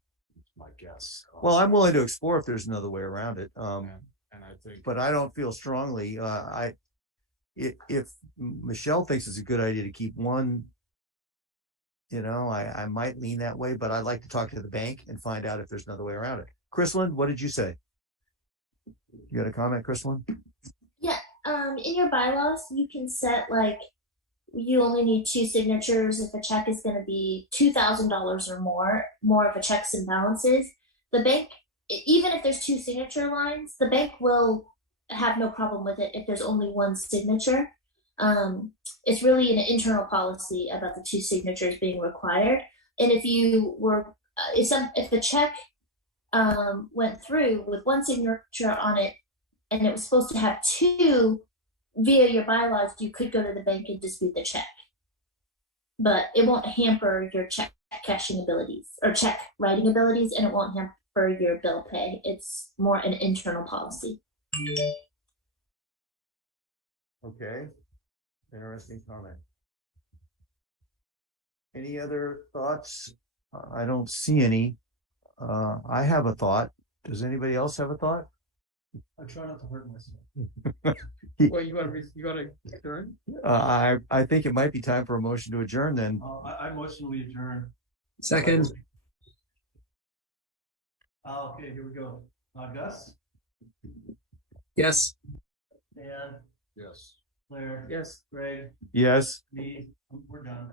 my guess. Well, I'm willing to explore if there's another way around it. And I think, But I don't feel strongly, if Michelle thinks it's a good idea to keep one, I might lean that way, but I'd like to talk to the bank and find out if there's another way around it. Chrislyn, what did you say? You got a comment, Chrislyn? Yeah, in your bylaws, you can set like you only need 2 signatures if a check is going to be $2,000 or more of a checks and balances. The bank, even if there's 2 signature lines, the bank will have no problem with it if there's only 1 signature. It's really an internal policy about the 2 signatures being required. And if you were, if the check went through with 1 signature on it, and it was supposed to have 2 via your bylaws, you could go to the bank and dispute the check. But it won't hamper your check cashing abilities or check writing abilities, and it won't hamper your bill pay. It's more an internal policy. Okay. Interesting comment. Any other thoughts? I don't see any. I have a thought. Does anybody else have a thought? I try not to hurt myself. Well, you want to adjourn? I think it might be time for a motion to adjourn then. I motion we adjourn. Second. Okay, here we go. Gus? Yes. Dan? yes. Claire? Yes. Greg? Yes. Me? We're done.